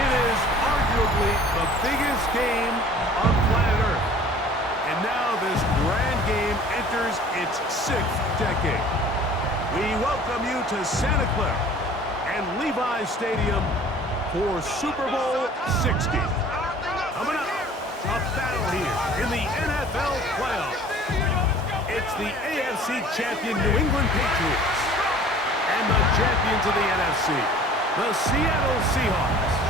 It is arguably the biggest game on planet Earth. And now this grand game enters its 6th decade. We welcome you to Santa Clara and Levi Stadium for Super Bowl XLIX. Coming up, a battle here in the NFL playoffs. It's the AFC champion New England Patriots and the champions of the NFC, the Seattle Seahawks.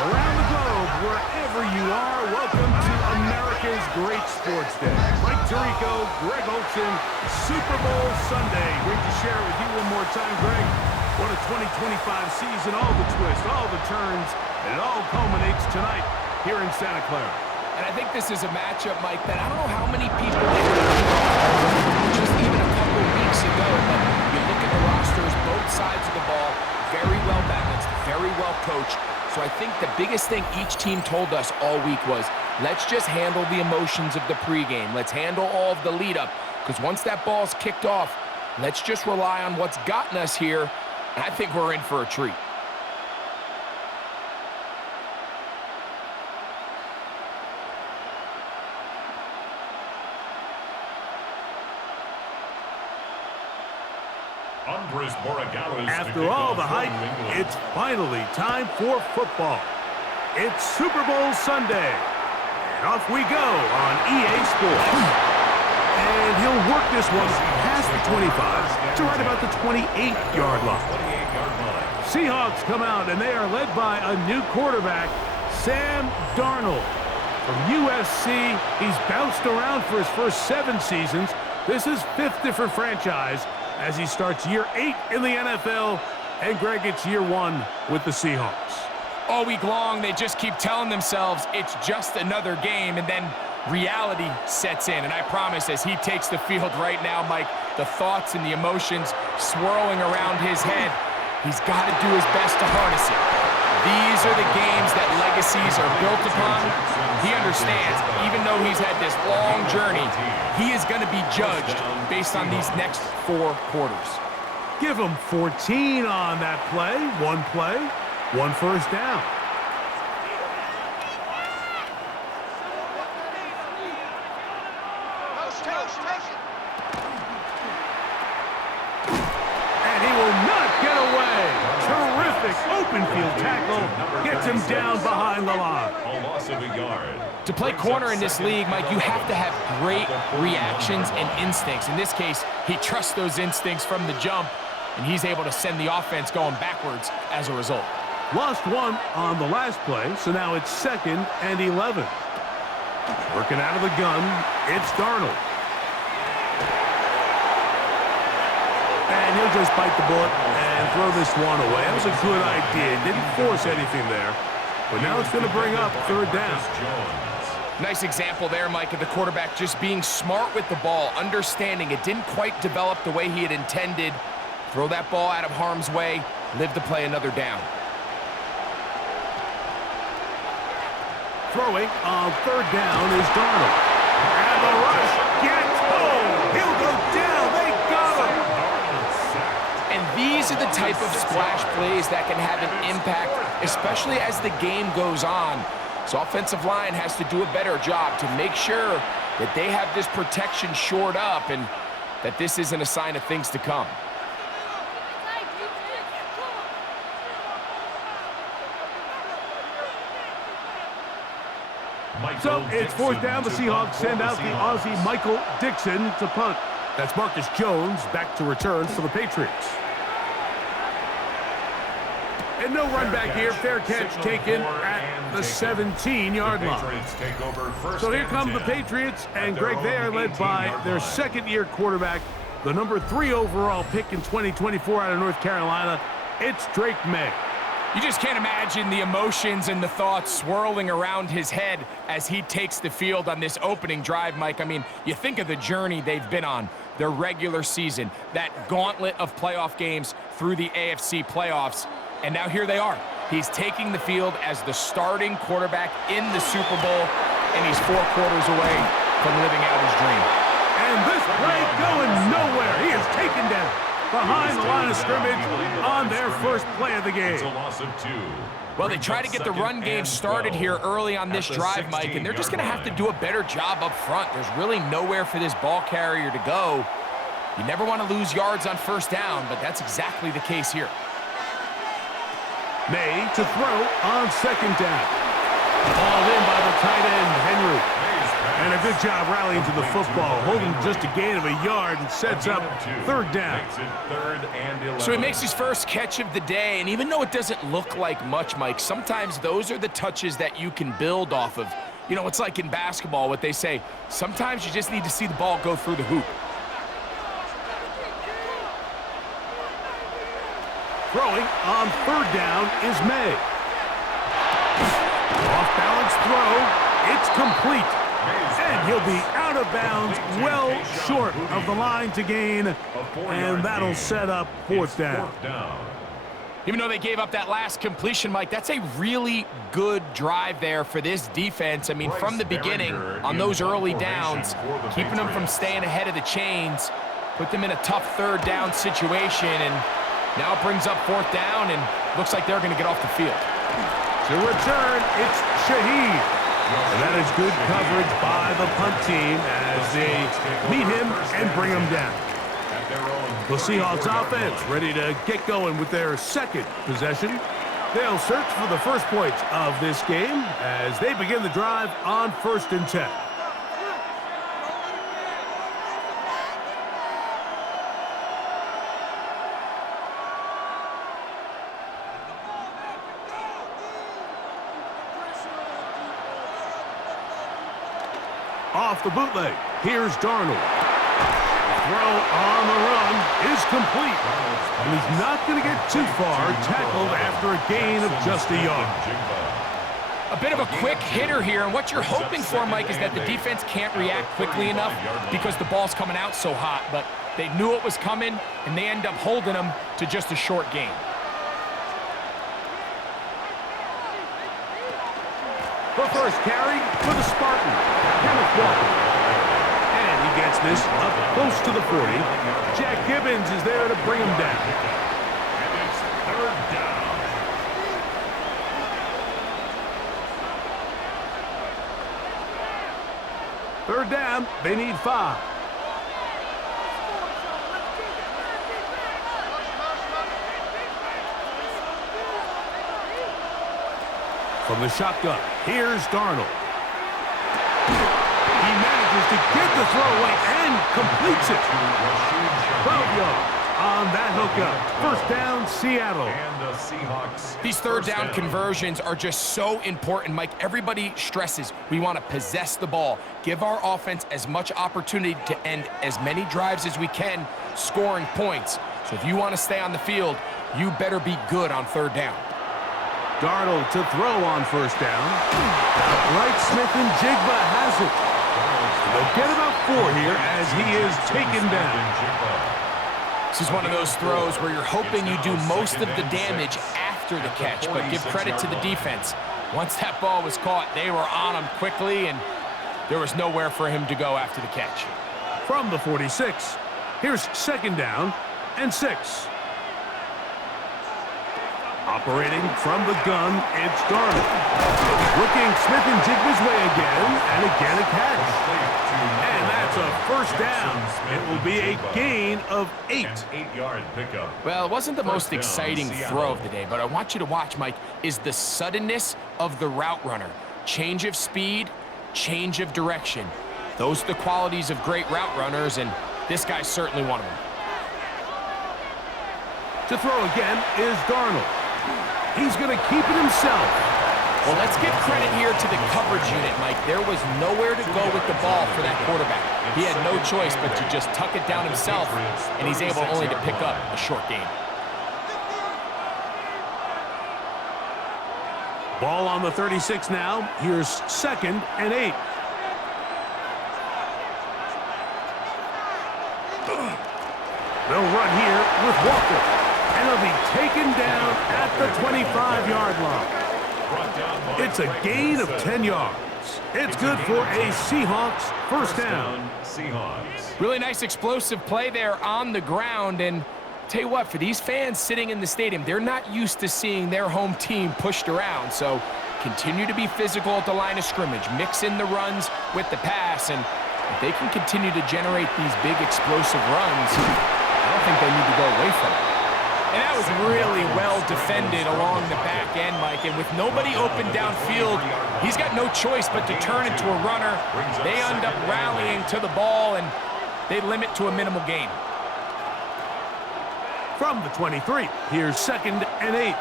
Around the globe, wherever you are, welcome to America's Great Sports Day. Mike Tirico, Greg Olson, Super Bowl Sunday. Great to share it with you one more time, Greg. What a 2025 season, all the twists, all the turns, and it all culminates tonight here in Santa Clara. And I think this is a matchup, Mike, that I don't know how many people just even a couple weeks ago, but you look at the rosters, both sides of the ball, very well balanced, very well coached. So I think the biggest thing each team told us all week was, let's just handle the emotions of the pregame. Let's handle all of the lead up, because once that ball's kicked off, let's just rely on what's gotten us here, and I think we're in for a treat. After all the hype, it's finally time for football. It's Super Bowl Sunday. And off we go on EA Sports. And he'll work this one past the 25 to right about the 28-yard line. Seahawks come out, and they are led by a new quarterback, Sam Darnold. From USC, he's bounced around for his first 7 seasons. This is 5th different franchise as he starts year 8 in the NFL, and Greg, it's year 1 with the Seahawks. All week long, they just keep telling themselves it's just another game, and then reality sets in. And I promise, as he takes the field right now, Mike, the thoughts and the emotions swirling around his head, he's got to do his best to harness it. These are the games that legacies are built upon. He understands, even though he's had this long journey, he is going to be judged based on these next 4 quarters. Give him 14 on that play, 1 first down. And he will not get away. Terrific open field tackle. Gets him down behind the line. A loss of a yard. To play corner in this league, Mike, you have to have great reactions and instincts. In this case, he trusts those instincts from the jump, and he's able to send the offense going backwards as a result. Lost 1 on the last play, so now it's 2nd and 11. Working out of the gun, it's Darnold. And he'll just bite the bullet and throw this one away. That was a good idea. Didn't force anything there. But now it's going to bring up 3rd down. Nice example there, Mike, of the quarterback just being smart with the ball, understanding it didn't quite develop the way he had intended. Throw that ball out of harm's way, live to play another down. Throwing on 3rd down is Darnold. And the rush gets home. He'll go down. They got him. And these are the type of splash plays that can have an impact, especially as the game goes on. So offensive line has to do a better job to make sure that they have this protection shored up and that this isn't a sign of things to come. So it's 4th down. The Seahawks send out the Aussie Michael Dixon to punt. That's Marcus Jones back to return for the Patriots. And no run back here. Fair catch taken at the 17-yard line. So here come the Patriots, and Greg, they are led by their 2nd-year quarterback, the number 3 overall pick in 2024 out of North Carolina. It's Drake May. You just can't imagine the emotions and the thoughts swirling around his head as he takes the field on this opening drive, Mike. I mean, you think of the journey they've been on, their regular season, that gauntlet of playoff games through the AFC playoffs, and now here they are. He's taking the field as the starting quarterback in the Super Bowl, and he's 4 quarters away from living out his dream. And this play going nowhere. He is taken down. behind the line of scrimmage on their first play of the game. It's a loss of 2. Well, they try to get the run game started here early on this drive, Mike, and they're just going to have to do a better job up front. There's really nowhere for this ball carrier to go. You never want to lose yards on first down, but that's exactly the case here. May to throw on second down. Ball in by the tight end, Henry. And a good job rallying to the football, holding just a gain of a yard and sets up third down. So he makes his first catch of the day, and even though it doesn't look like much, Mike, sometimes those are the touches that you can build off of. You know, it's like in basketball, what they say, sometimes you just need to see the ball go through the hoop. Throwing on third down is May. Off-balance throw, it's complete. And he'll be out of bounds, well short of the line to gain, and that'll set up fourth down. Even though they gave up that last completion, Mike, that's a really good drive there for this defense. I mean, from the beginning, on those early downs, keeping them from staying ahead of the chains, put them in a tough third down situation, and now it brings up fourth down, and looks like they're going to get off the field. To return, it's Shaheed. And that is good coverage by the punt team as they meet him and bring him down. The Seahawks offense ready to get going with their second possession. They'll search for the first points of this game as they begin the drive on 1st and 10. Off the bootleg, here's Darnold. The throw on the run is complete. And he's not going to get too far, tackled after a gain of just a yard. A bit of a quick hitter here, and what you're hoping for, Mike, is that the defense can't react quickly enough because the ball's coming out so hot, but they knew it was coming, and they end up holding them to just a short gain. The first carry for the Spartan. And he gets this up close to the 40. Jack Gibbons is there to bring him down. And it's third down. Third down, they need 5. From the shotgun, here's Darnold. He manages to get the throw away and completes it. 12 yards on that hookup. First down, Seattle. And the Seahawks. These third down conversions are just so important, Mike. Everybody stresses we want to possess the ball, give our offense as much opportunity to end as many drives as we can, scoring points. So if you want to stay on the field, you better be good on third down. Darnold to throw on first down. Right, Smith and Jigba has it. They'll get about 4 here as he is taken down. This is one of those throws where you're hoping you do most of the damage after the catch, but give credit to the defense. Once that ball was caught, they were on him quickly, and there was nowhere for him to go after the catch. From the 46, here's second down and 6. Operating from the gun, it's Darnold. Looking Smith and Jigba's way again, and again a catch. And that's a first down. It will be a gain of 8. 8-yard pickup. Well, it wasn't the most exciting throw of the day, but I want you to watch, Mike, is the suddenness of the route runner. Change of speed, change of direction. Those are the qualities of great route runners, and this guy's certainly one of them. To throw again is Darnold. He's going to keep it himself. Well, let's give credit here to the coverage unit, Mike. There was nowhere to go with the ball for that quarterback. He had no choice but to just tuck it down himself, and he's able only to pick up a short gain. Ball on the 36 now. Here's second and 8. They'll run here with Walker. And he'll be taken down at the 25-yard line. It's a gain of 10 yards. It's good for a Seahawks first down. Seahawks. Really nice explosive play there on the ground, and tell you what, for these fans sitting in the stadium, they're not used to seeing their home team pushed around. So continue to be physical at the line of scrimmage. Mix in the runs with the pass. And if they can continue to generate these big explosive runs, I don't think they need to go away from it. And that was really well defended along the back end, Mike. And with nobody open downfield, he's got no choice but to turn into a runner. They end up rallying to the ball, and they limit to a minimal gain. From the 23, here's 2nd and 8.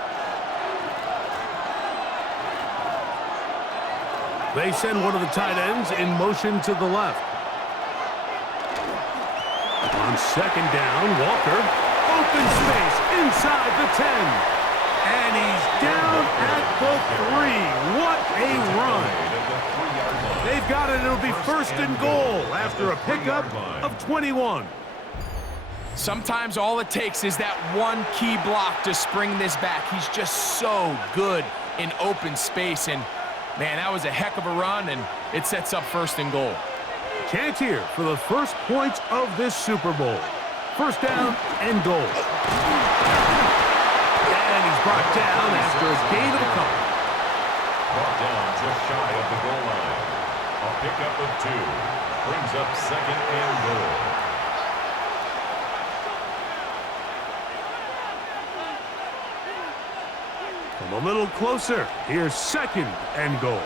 They send one of the tight ends in motion to the left. On 2nd down, Walker, open space inside the 10. And he's down at the 3. What a run. They've got it. It'll be 1st and goal after a pickup of 21. Sometimes all it takes is that one key block to spring this back. He's just so good in open space. And, man, that was a heck of a run, and it sets up 1st and goal. Chance here for the first points of this Super Bowl. 1st down and goal. And he's brought down after a gain of a couple. Brought down just shy of the goal line. A pickup of 2. Brings up 2nd and goal. Come a little closer. Here's 2nd and goal.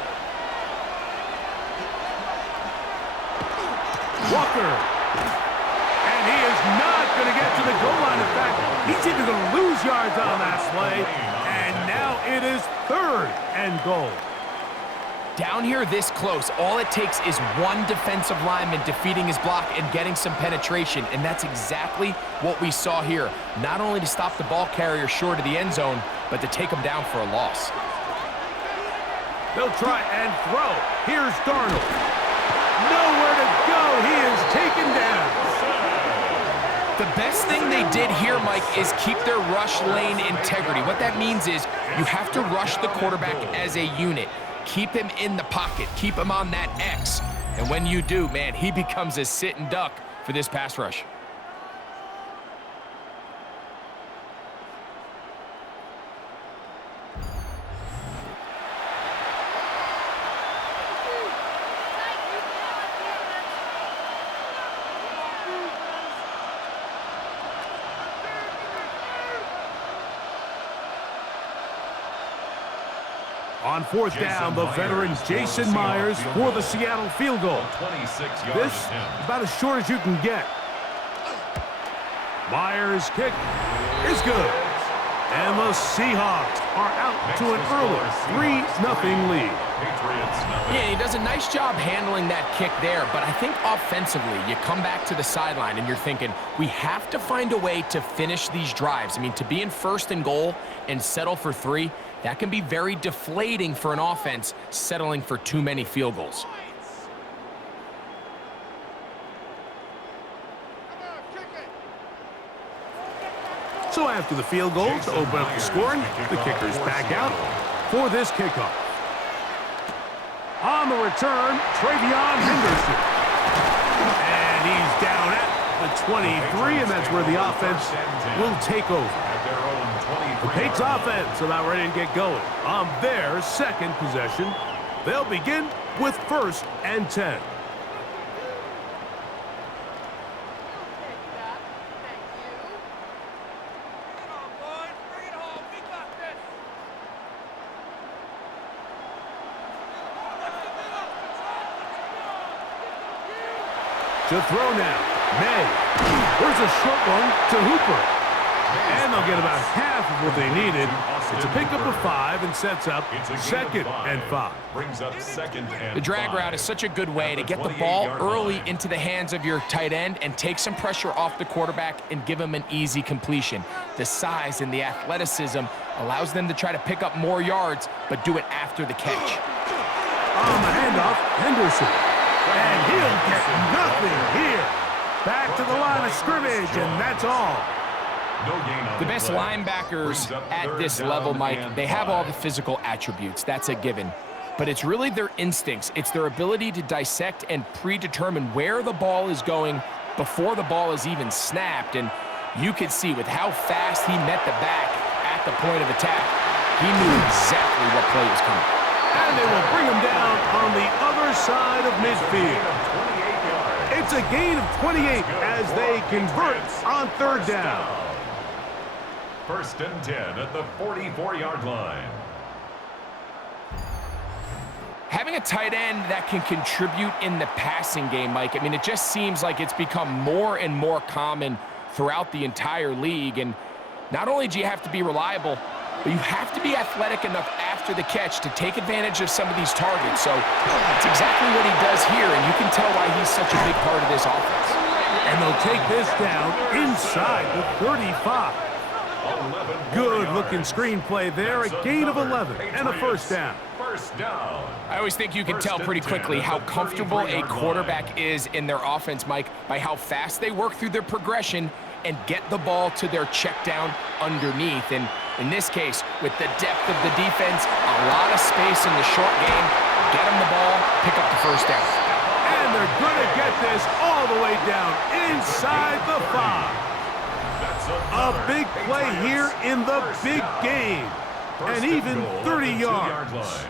Walker. And he is not going to get to the goal line. In fact, he's even going to lose yards on that play. And now it is 3rd and goal. Down here this close, all it takes is one defensive lineman defeating his block and getting some penetration, and that's exactly what we saw here. Not only to stop the ball carrier short of the end zone, but to take him down for a loss. They'll try and throw. Here's Darnold. Nowhere to go. He is taken down. The best thing they did here, Mike, is keep their rush lane integrity. What that means is you have to rush the quarterback as a unit. Keep him in the pocket. Keep him on that X. And when you do, man, he becomes a sitting duck for this pass rush. On 4th down, the veteran Jason Myers for the Seattle field goal. 26 yards. This about as short as you can get. Myers' kick is good. And the Seahawks are out to an early 3-0 lead. Yeah, he does a nice job handling that kick there, but I think offensively, you come back to the sideline and you're thinking, we have to find a way to finish these drives. I mean, to be in 1st and goal and settle for 3, that can be very deflating for an offense settling for too many field goals. So after the field goal to open up the scoring, the kicker's back out for this kickoff. On the return, Travion Henderson. And he's down at the 23, and that's where the offense will take over. The Patriots offense about ready to get going. On their 2nd possession, they'll begin with 1st and 10. To throw now, May. There's a short one to Hooper. And they'll get about half of what they needed. It's a pickup of 5 and sets up 2nd and 5. Brings up 2nd and The drag route is such a good way to get the ball early into the hands of your tight end and take some pressure off the quarterback and give him an easy completion. The size and the athleticism allows them to try to pick up more yards, but do it after the catch. On the handoff, Henderson. And he'll get nothing here. Back to the line of scrimmage, and that's all. The best linebackers at this level, Mike, they have all the physical attributes. That's a given. But it's really their instincts. It's their ability to dissect and predetermine where the ball is going before the ball is even snapped. And You could see with how fast he met the back at the point of attack, he knew exactly what play was coming. And they will bring him down on the other side of midfield. It's a gain of 28 as they convert on third down. First and 10 at the 44-yard line. Having a tight end that can contribute in the passing game, Mike, I mean, it just seems like it's become more and more common throughout the entire league. And not only do you have to be reliable, but you have to be athletic enough after the catch to take advantage of some of these targets. So that's exactly what he does here, and you can tell why he's such a big part of this offense. And they'll take this down inside the 35. Good-looking screenplay there, a gain of 11 and a first down. First down. I always think you can tell pretty quickly how comfortable a quarterback is in their offense, Mike, by how fast they work through their progression and get the ball to their check down underneath. And in this case, with the depth of the defense, a lot of space in the short game, get them the ball, pick up the first down. And they're going to get this all the way down inside the 5. A big play here in the big game. And even 30 yards.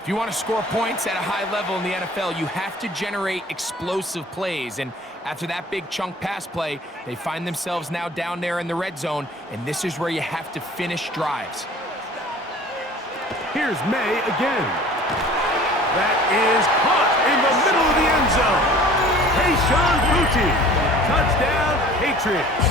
If you want to score points at a high level in the NFL, you have to generate explosive plays. And after that big chunk pass play, they find themselves now down there in the red zone, and this is where you have to finish drives. Here's May again. That is caught in the middle of the end zone. Tayshaun Boutte. Touchdown, Patriots.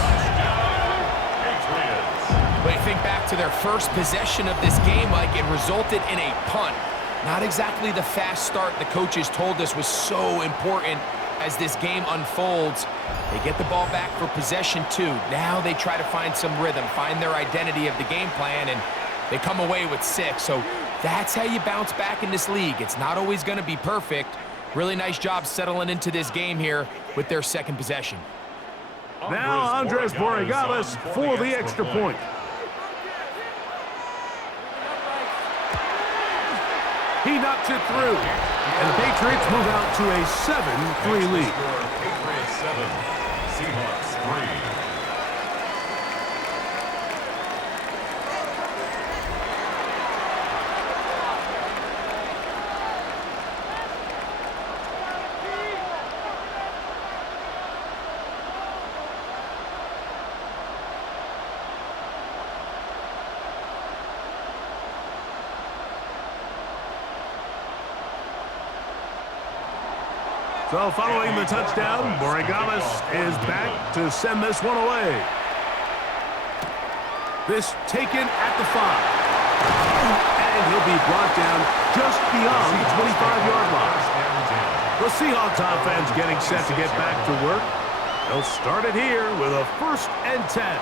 When you think back to their first possession of this game, Mike, it resulted in a punt. Not exactly the fast start the coaches told us was so important as this game unfolds. They get the ball back for possession 2. Now they try to find some rhythm, find their identity of the game plan, and they come away with 6. So that's how you bounce back in this league. It's not always going to be perfect. Really nice job settling into this game here with their second possession. Now Andres Borregales for the extra point. He knocks it through. And the Patriots move out to a 7-3 lead. Patriots 7, Seahawks 3. So following the touchdown, Borregales is back to send this one away. This taken at the 5. And he'll be brought down just beyond the 25-yard line. The Seahawks offense getting set to get back to work. They'll start it here with a 1st and 10.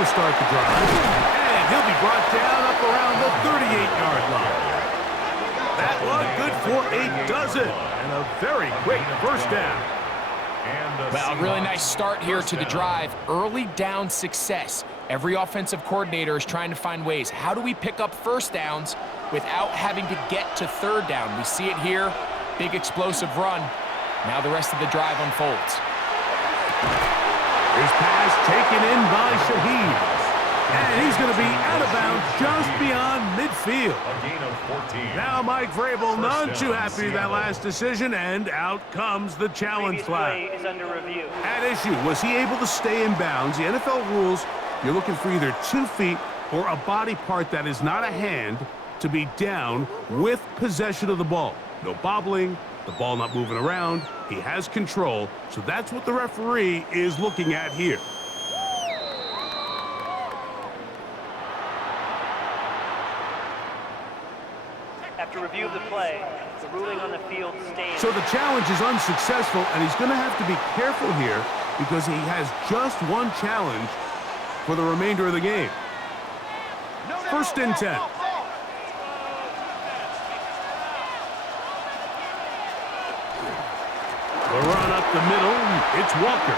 To start the drive, and he'll be brought down up around the 38-yard line. That one good for a dozen, and a very quick first down. Well, a really nice start here to the drive. Early down success. Every offensive coordinator is trying to find ways. How do we pick up first downs without having to get to third down? We see it here. Big explosive run. Now the rest of the drive unfolds. His pass taken in by Shaheed. And he's going to be out of bounds just beyond midfield. A gain of 14. Now Mike Vrabel none too happy with that last decision, and out comes the challenge flag. Is under review. At issue, was he able to stay in bounds? The NFL rules, you're looking for either 2 feet or a body part that is not a hand to be down with possession of the ball. No bobbling, the ball not moving around. He has control, so that's what the referee is looking at here. After review of the play, the ruling on the field stands. So the challenge is unsuccessful, and he's going to have to be careful here because he has just one challenge for the remainder of the game. 1st and 10. The run up the middle, it's Walker.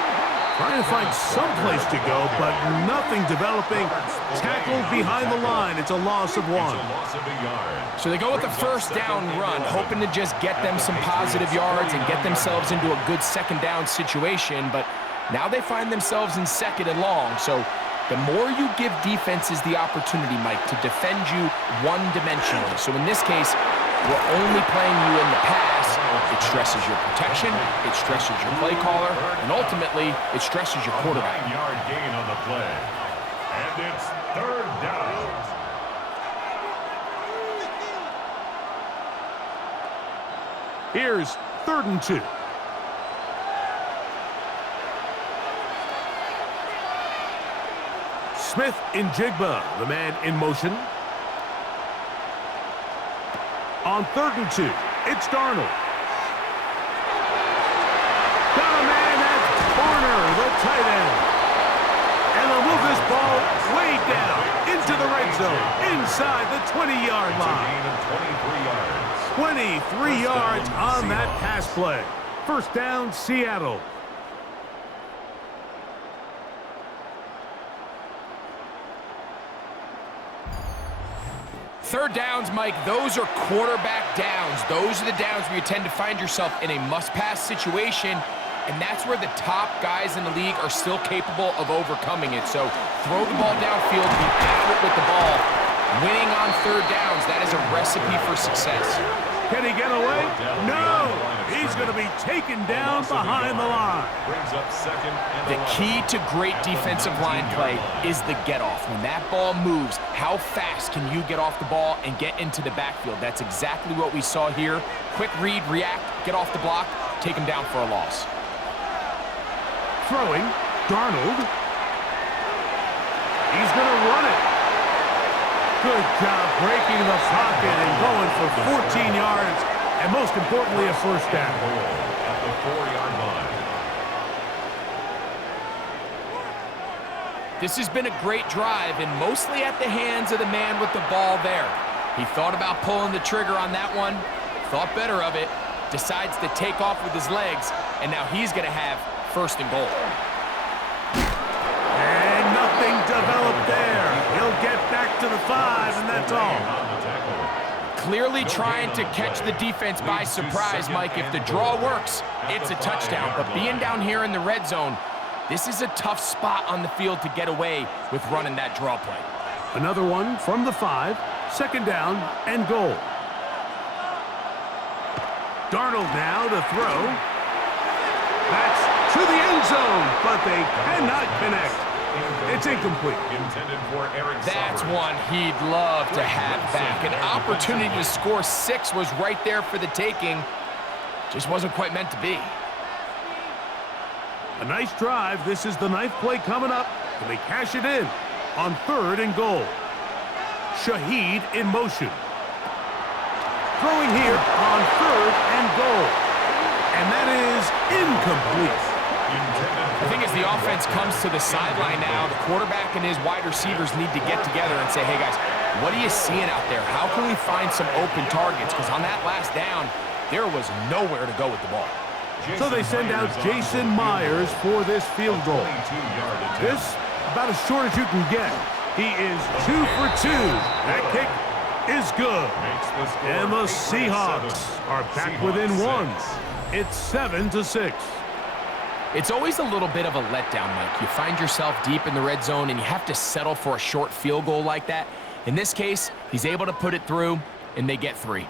Trying to find some place to go, but nothing developing. Tackled behind the line. It's a loss of 1. So they go with the 1st down run, hoping to just get them some positive yards and get themselves into a good 2nd down situation, but now they find themselves in 2nd and long. So the more you give defenses the opportunity, Mike, to defend you one-dimensionally. So in this case, we're only playing you in the pass. It stresses your protection, it stresses your play caller, and ultimately, it stresses your quarterback. 9-yard gain on the play. And it's 3rd down. Here's 3rd and 2. Smith in Jigba, the man in motion. On 3rd and 2, it's Darnold. Got a man at corner, the tight end. And they'll move this ball way down into the red zone, inside the 20-yard line. 23 yards on that pass play. 1st down, Seattle. Third downs, Mike, those are quarterback downs. Those are the downs where you tend to find yourself in a must-pass situation, and that's where the top guys in the league are still capable of overcoming it. So throw the ball downfield, be accurate with the ball. Winning on 3rd downs, that is a recipe for success. Can he get away? No! He's going to be taken down behind the line. The key to great defensive line play is the get-off. When that ball moves, how fast can you get off the ball and get into the backfield? That's exactly what we saw here. Quick read, react, get off the block, take him down for a loss. Throwing, Darnold. He's going to run it. Good job breaking the pocket and going for 14 yards, and most importantly, a 1st down. At the 4-yard line. This has been a great drive, and mostly at the hands of the man with the ball there. He thought about pulling the trigger on that one, thought better of it, decides to take off with his legs, and now he's going to have 1st and goal. And nothing developed there. He'll get back to the 5, and that's all. Clearly trying to catch the defense by surprise, Mike. If the draw works, it's a touchdown. But being down here in the red zone, this is a tough spot on the field to get away with running that draw play. Another one from the 5, 2nd down and goal. Darnold now to throw. That's to the end zone, but they cannot connect. It's incomplete. That's one he'd love to have back. An opportunity to score 6 was right there for the taking. Just wasn't quite meant to be. A nice drive. This is the 9th play coming up, and they cash it in on 3rd and goal. Shaheed in motion. Throwing here on 3rd and goal. And that is incomplete. I think as the offense comes to the sideline now, the quarterback and his wide receivers need to get together and say, hey, guys, what are you seeing out there? How can we find some open targets? Because on that last down, there was nowhere to go with the ball. So they send out Jason Myers for this field goal. This, about as short as you can get. He is 2 for 2. That kick is good. And the Seahawks are back within 1. It's 7-6. It's always a little bit of a letdown, Mike. You find yourself deep in the red zone, and you have to settle for a short field goal like that. In this case, he's able to put it through, and they get 3.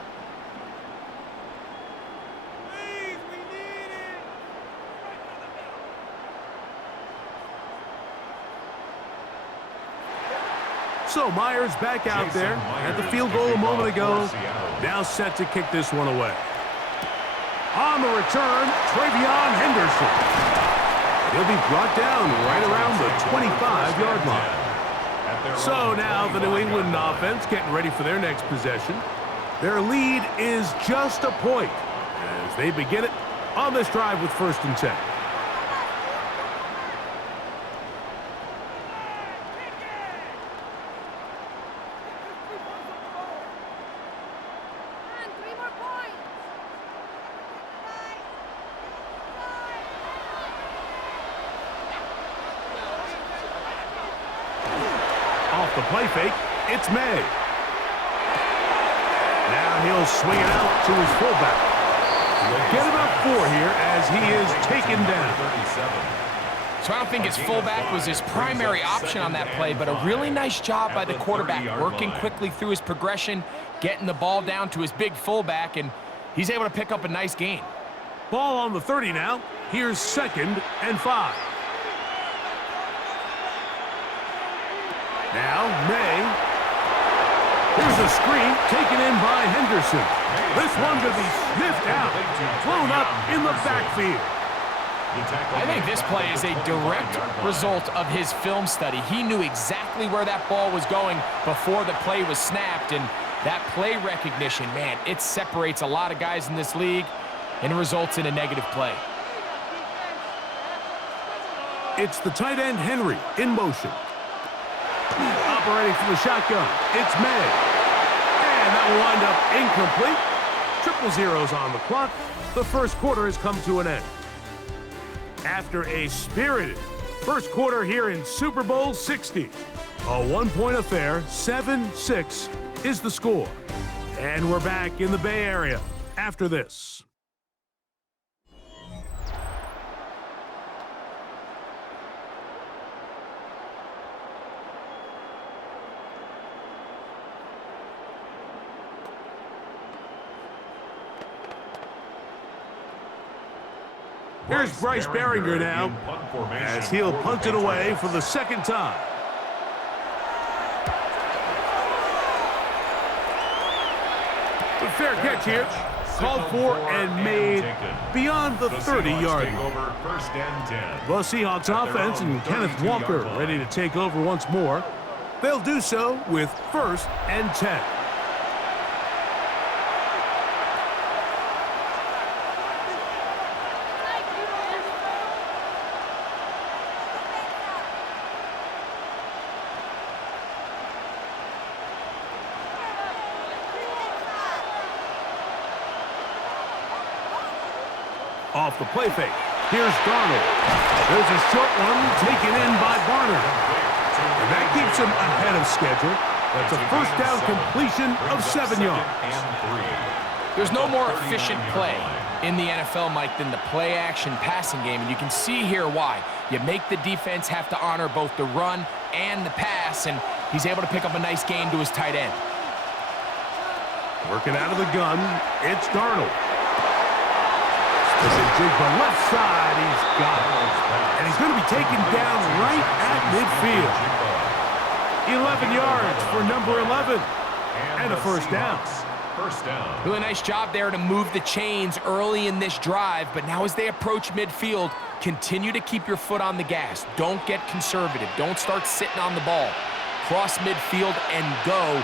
So Myers back out there at the field goal a moment ago. Now set to kick this one away. On the return, Travion Henderson. He'll be brought down right around the 25-yard line. So now the New England offense getting ready for their next possession. Their lead is just a point as they begin it on this drive with 1st and 10. play fake. It's May. Now he'll swing it out to his fullback. We'll get about 4 here as he is taken down. So I don't think his fullback was his primary option on that play, but a really nice job by the quarterback, working quickly through his progression, getting the ball down to his big fullback, and he's able to pick up a nice gain. Ball on the 30 now. Here's 2nd and 5. Now, May. Here's a screen taken in by Henderson. This one to be sniffed out. Thrown up in the backfield. I think this play is a direct result of his film study. He knew exactly where that ball was going before the play was snapped, and that play recognition, man, it separates a lot of guys in this league and results in a negative play. It's the tight end, Henry, in motion. Operating from the shotgun, it's May. And that will wind up incomplete. Triple zeros on the clock. The first quarter has come to an end. After a spirited first quarter here in Super Bowl XLIX, a one-point affair, 7-6 is the score. And we're back in the Bay Area after this. Here's Bryce Baringer now, as he'll punt it away for the second time. A fair catch here, called for and made beyond the 30-yard line. The Seahawks offense and Kenneth Walker ready to take over once more. They'll do so with 1st and 10. Off the play fake. Here's Donald. There's a short one taken in by Barner. And that keeps him ahead of schedule. That's a first down completion of 7 yards. There's no more efficient play in the NFL, Mike, than the play-action passing game, and you can see here why. You make the defense have to honor both the run and the pass, and he's able to pick up a nice gain to his tight end. Working out of the gun, it's Darnold. As they jig the left side, he's got it. And he's going to be taken down right at midfield. 11 yards for number 11. And a first down. Really nice job there to move the chains early in this drive, but now as they approach midfield, continue to keep your foot on the gas. Don't get conservative. Don't start sitting on the ball. Cross midfield and go.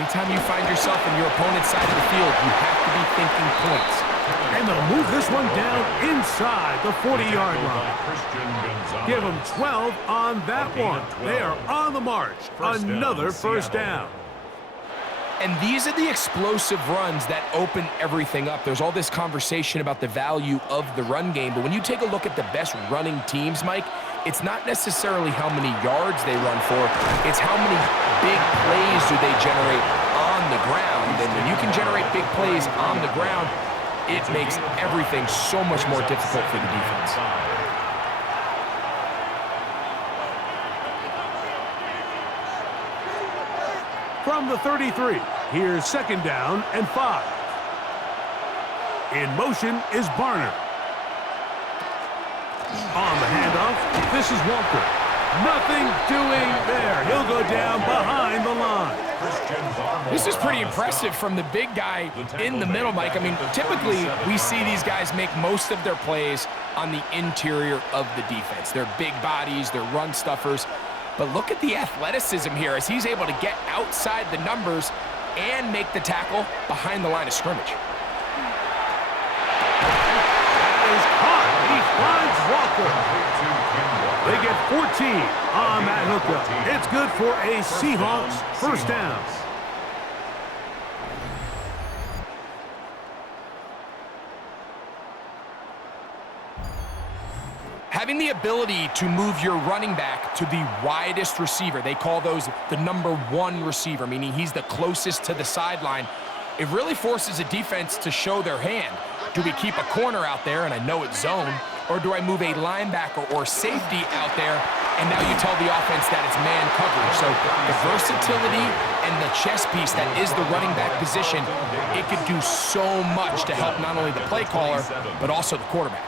Anytime you find yourself in your opponent's side of the field, you have to be thinking points. And they'll move this one down inside the 40-yard line. Give them 12 on that one. They are on the march. Another first down. And these are the explosive runs that open everything up. There's all this conversation about the value of the run game, but when you take a look at the best running teams, Mike, it's not necessarily how many yards they run for, it's how many big plays do they generate on the ground. And when you can generate big plays on the ground, it makes everything so much more difficult for the defense. From the 33, here's second down and 5. In motion is Barner. On the handoff, this is Walker. Nothing doing there. He'll go down behind the line. This is pretty impressive from the big guy in the middle, Mike. I mean, typically we see these guys make most of their plays on the interior of the defense. They're big bodies, they're run stuffers. But look at the athleticism here as he's able to get outside the numbers and make the tackle behind the line of scrimmage. That is caught. He finds Walker. They get 14 on that hookup. It's good for a Seahawks first down. Having the ability to move your running back to the widest receiver, they call those the #1 receiver, meaning he's the closest to the sideline, it really forces a defense to show their hand. Do we keep a corner out there, and I know it's zone, or do I move a linebacker or safety out there, and now you tell the offense that it's man coverage? So the versatility and the chess piece that is the running back position, it could do so much to help not only the play caller, but also the quarterback.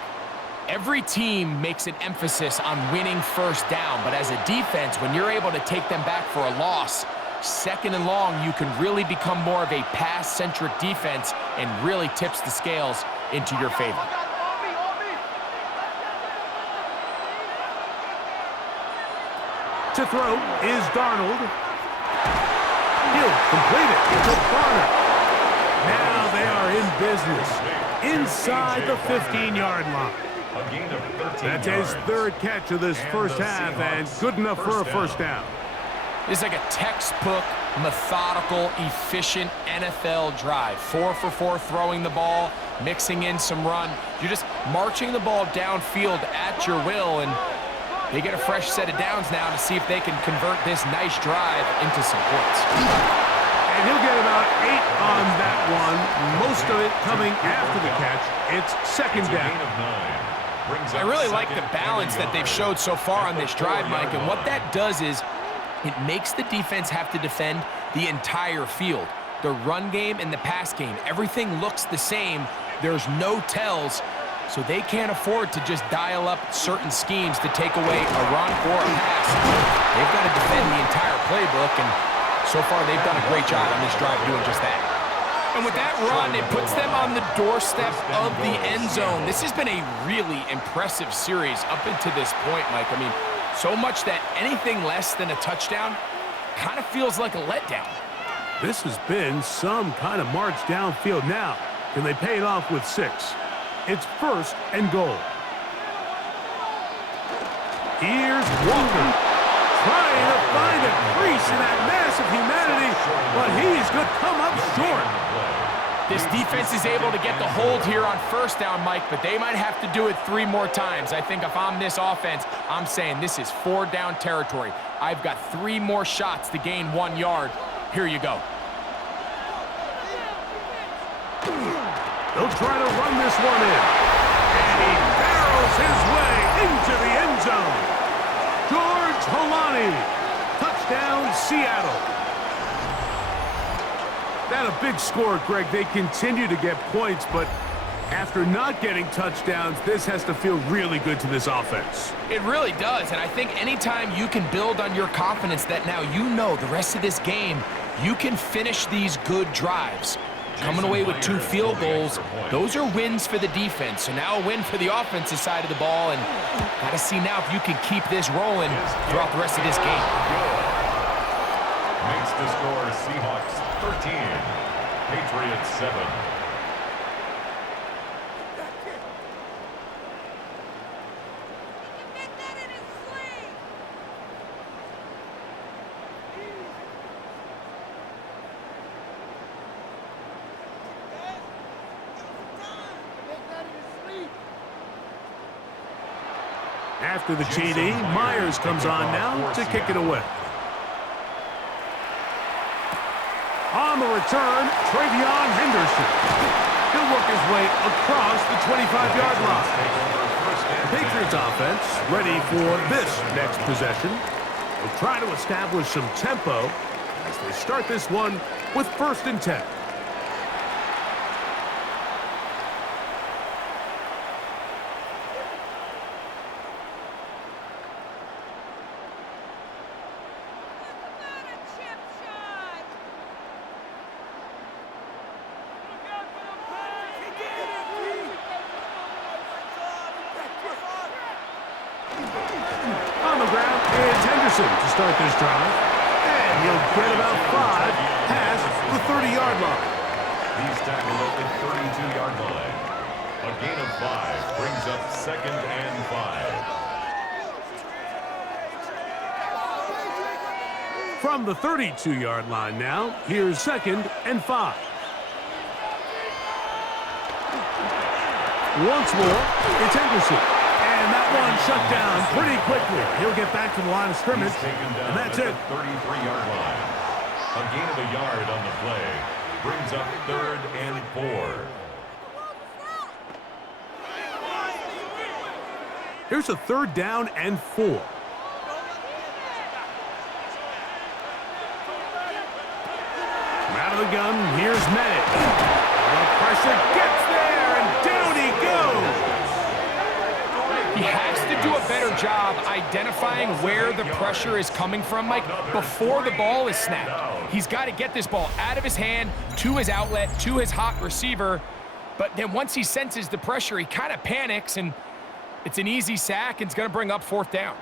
Every team makes an emphasis on winning first down, but as a defense, when you're able to take them back for a loss, second and long, you can really become more of a pass-centric defense and really tips the scales into your favor. To throw is Darnold. He'll complete it to Garner. Now they are in business inside the 15-yard line. That's his third catch of this first half, and good enough for a first down. It's like a textbook, methodical, efficient NFL drive. 4 for 4 throwing the ball, mixing in some run. You're just marching the ball downfield at your will, and they get a fresh set of downs now to see if they can convert this nice drive into some points. And he'll get about 8 on that one, most of it coming after the catch. It's second down. I really like the balance that they've showed so far on this drive, Mike, and what that does is it makes the defense have to defend the entire field. The run game and the pass game, everything looks the same. There's no tells, so they can't afford to just dial up certain schemes to take away a run or a pass. They've got to defend the entire playbook, and so far they've done a great job on this drive doing just that. And with that run, it puts them on the doorstep of the end zone. This has been a really impressive series up until this point, Mike. I mean, so much that anything less than a touchdown kind of feels like a letdown. This has been some kind of march downfield now. Can they pay it off with 6? It's first and goal. Here's Walker trying to find a crease in that mass of humanity, but he's going to come up short. This defense is able to get the hold here on first down, Mike, but they might have to do it 3 more times. I think if I'm this offense, I'm saying this is 4 down territory. I've got 3 more shots to gain 1 yard. Here you go. They'll try to run this one in. And he barrels his way into the end zone. George Holani. Touchdown, Seattle. That a big score, Greg. They continue to get points, but after not getting touchdowns, this has to feel really good to this offense. It really does, and I think anytime you can build on your confidence that now you know the rest of this game, you can finish these good drives. Coming away with 2 field goals, those are wins for the defense. So now a win for the offensive side of the ball, and got to see now if you can keep this rolling throughout the rest of this game. Makes the score Seahawks 13, Patriots 7. After the TD, Myers comes on now to kick it away. On the return, Travion Henderson. He'll work his way across the 25-yard line. The Patriots offense ready for this next possession. They'll try to establish some tempo as they start this one with 1st and 10. To start this drive, and he'll get about 5 past the 30-yard line. He's tackled at the 32-yard line. A gain of 5 brings up 2nd and 5. From the 32-yard line now, here's 2nd and 5. Once more, it's Henderson. And that one shut down pretty quickly. He'll get back to the line of scrimmage, and that's it. 33-yard line. A gain of a yard on the play. Brings up 3rd and 4. Here's a 3rd down and 4. Out of the gun, here's Madden. The pressure gets there, and down he goes. He has to do a better job identifying where the pressure is coming from, Mike, before the ball is snapped. He's got to get this ball out of his hand, to his outlet, to his hot receiver. But then once he senses the pressure, he kind of panics, and it's an easy sack, and it's going to bring up 4th down.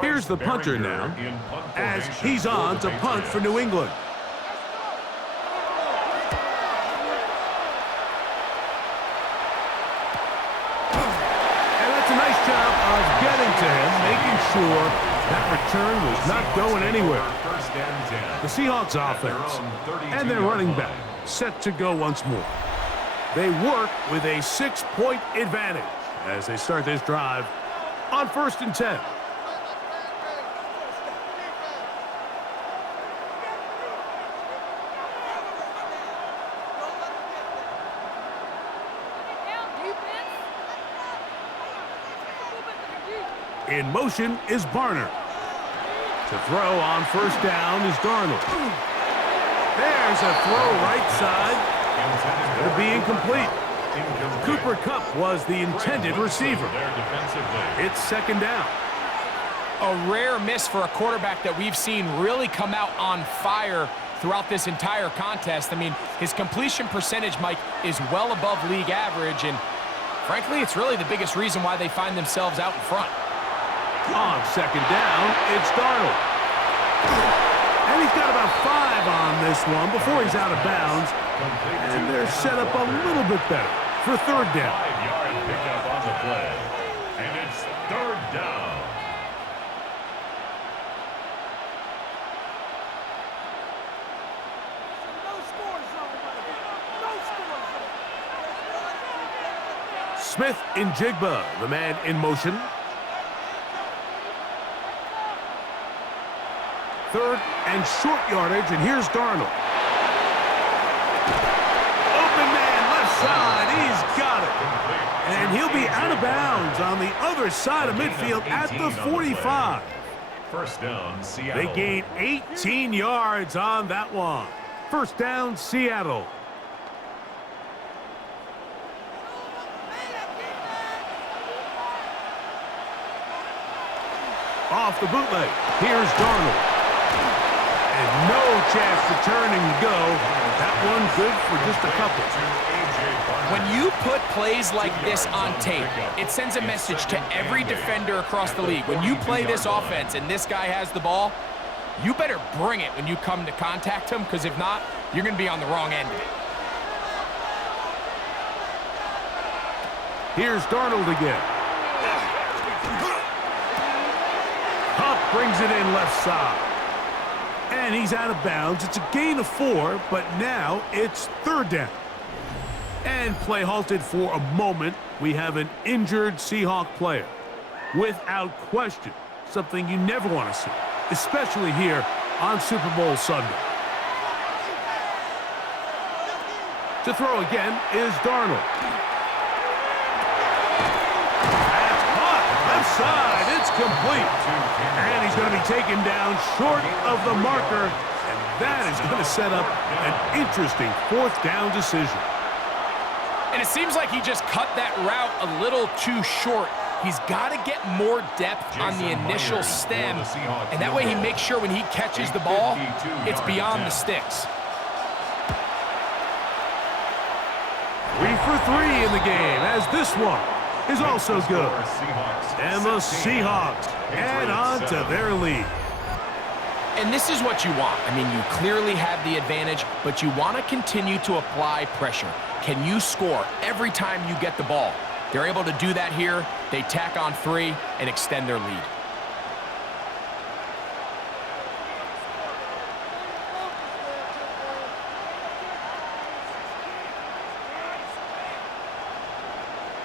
Here's the punter now, as he's on to punt for New England. And that's a nice job of getting to him, making sure that return was not going anywhere. The Seahawks offense and their running back set to go once more. They work with a 6-point advantage as they start this drive on 1st and 10. In motion is Barner. To throw on 1st down is Darnold. There's a throw right side. It's going to be incomplete. Cooper Kupp was the intended receiver. It's 2nd down. A rare miss for a quarterback that we've seen really come out on fire throughout this entire contest. I mean, his completion percentage, Mike, is well above league average, and frankly, it's really the biggest reason why they find themselves out in front. On 2nd down, it's Darnold. And he's got about 5 on this one before he's out of bounds. And they're set up a little bit better for 3rd down. 5-yard pickup on the play. And it's 3rd down. Smith in Jigba, the man in motion. 3rd and short yardage, and here's Darnold. Open man, left side, he's got it. And he'll be out of bounds on the other side of midfield at the 45. 1st down, Seattle. They gain 18 yards on that one. 1st down, Seattle. Off the bootleg, here's Darnold. And no chance to turn and go. That one good for just a couple. When you put plays like this on tape, it sends a message to every defender across the league. When you play this offense and this guy has the ball, you better bring it when you come to contact him, because if not, you're going to be on the wrong end of it. Here's Darnold again. Huff brings it in left side. And he's out of bounds. It's a gain of 4, but now it's 3rd down. And play halted for a moment. We have an injured Seahawk player. Without question, something you never want to see, especially here on Super Bowl Sunday. To throw again is Darnold. That's caught. Left side. It's complete. And he's going to be taken down short of the marker. And that is going to set up an interesting 4th down decision. And it seems like he just cut that route a little too short. He's got to get more depth on the initial stem, and that way he makes sure when he catches the ball, it's beyond the sticks. 3 for 3 in the game, as this one is also good. And the Seahawks add on to their lead. And this is what you want. I mean, you clearly have the advantage, but you want to continue to apply pressure. Can you score every time you get the ball? They're able to do that here. They tack on 3 and extend their lead.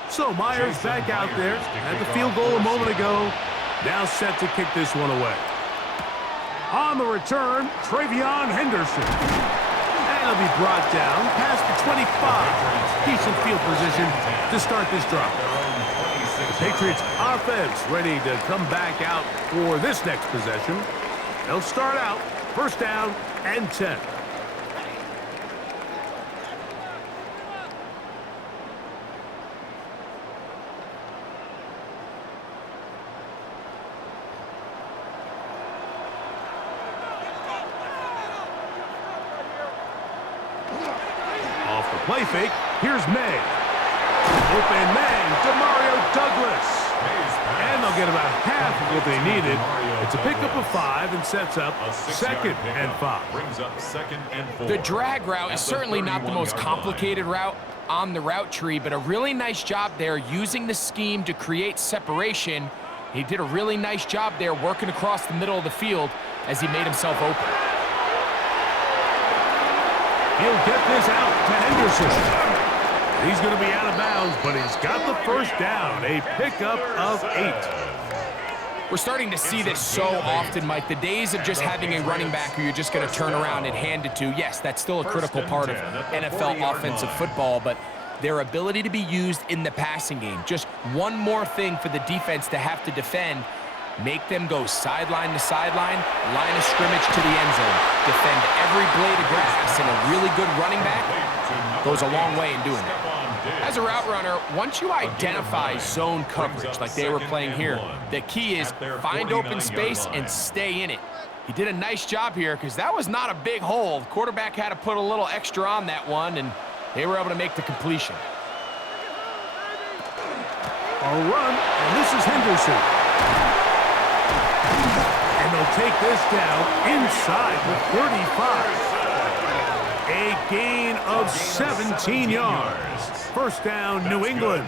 So Myers back out there at the field goal a moment ago. Now set to kick this one away. On the return, Travion Henderson. And he'll be brought down past the 25. Decent field position to start this drive. The Patriots offense ready to come back out for this next possession. They'll start out first down and 10. Play fake. Here's May. Open man, Demario Douglas. And they'll get about half of what they needed. It's a pickup of 5 and sets up second and 5. Brings up second and 4. The drag route is certainly not the most complicated route on the route tree, but a really nice job there using the scheme to create separation. He did a really nice job there working across the middle of the field as he made himself open. He'll get this out to Henderson. He's going to be out of bounds, but he's got the first down. A pickup of 8. We're starting to see this so often, Mike. The days of just having a running back who you're just going to turn around and hand it to, yes, that's still a critical part of NFL offensive football, but their ability to be used in the passing game. Just one more thing for the defense to have to defend. Make them go sideline to sideline, line of scrimmage to the end zone. Defend every blade of grass, and a really good running back goes a long way in doing that. As a route runner, once you identify zone coverage like they were playing here, the key is find open space and stay in it. He did a nice job here because that was not a big hole. The quarterback had to put a little extra on that one, and they were able to make the completion. A run, and this is Henderson. And they'll take this down inside the 35. A gain of 17 yards. First down, New England.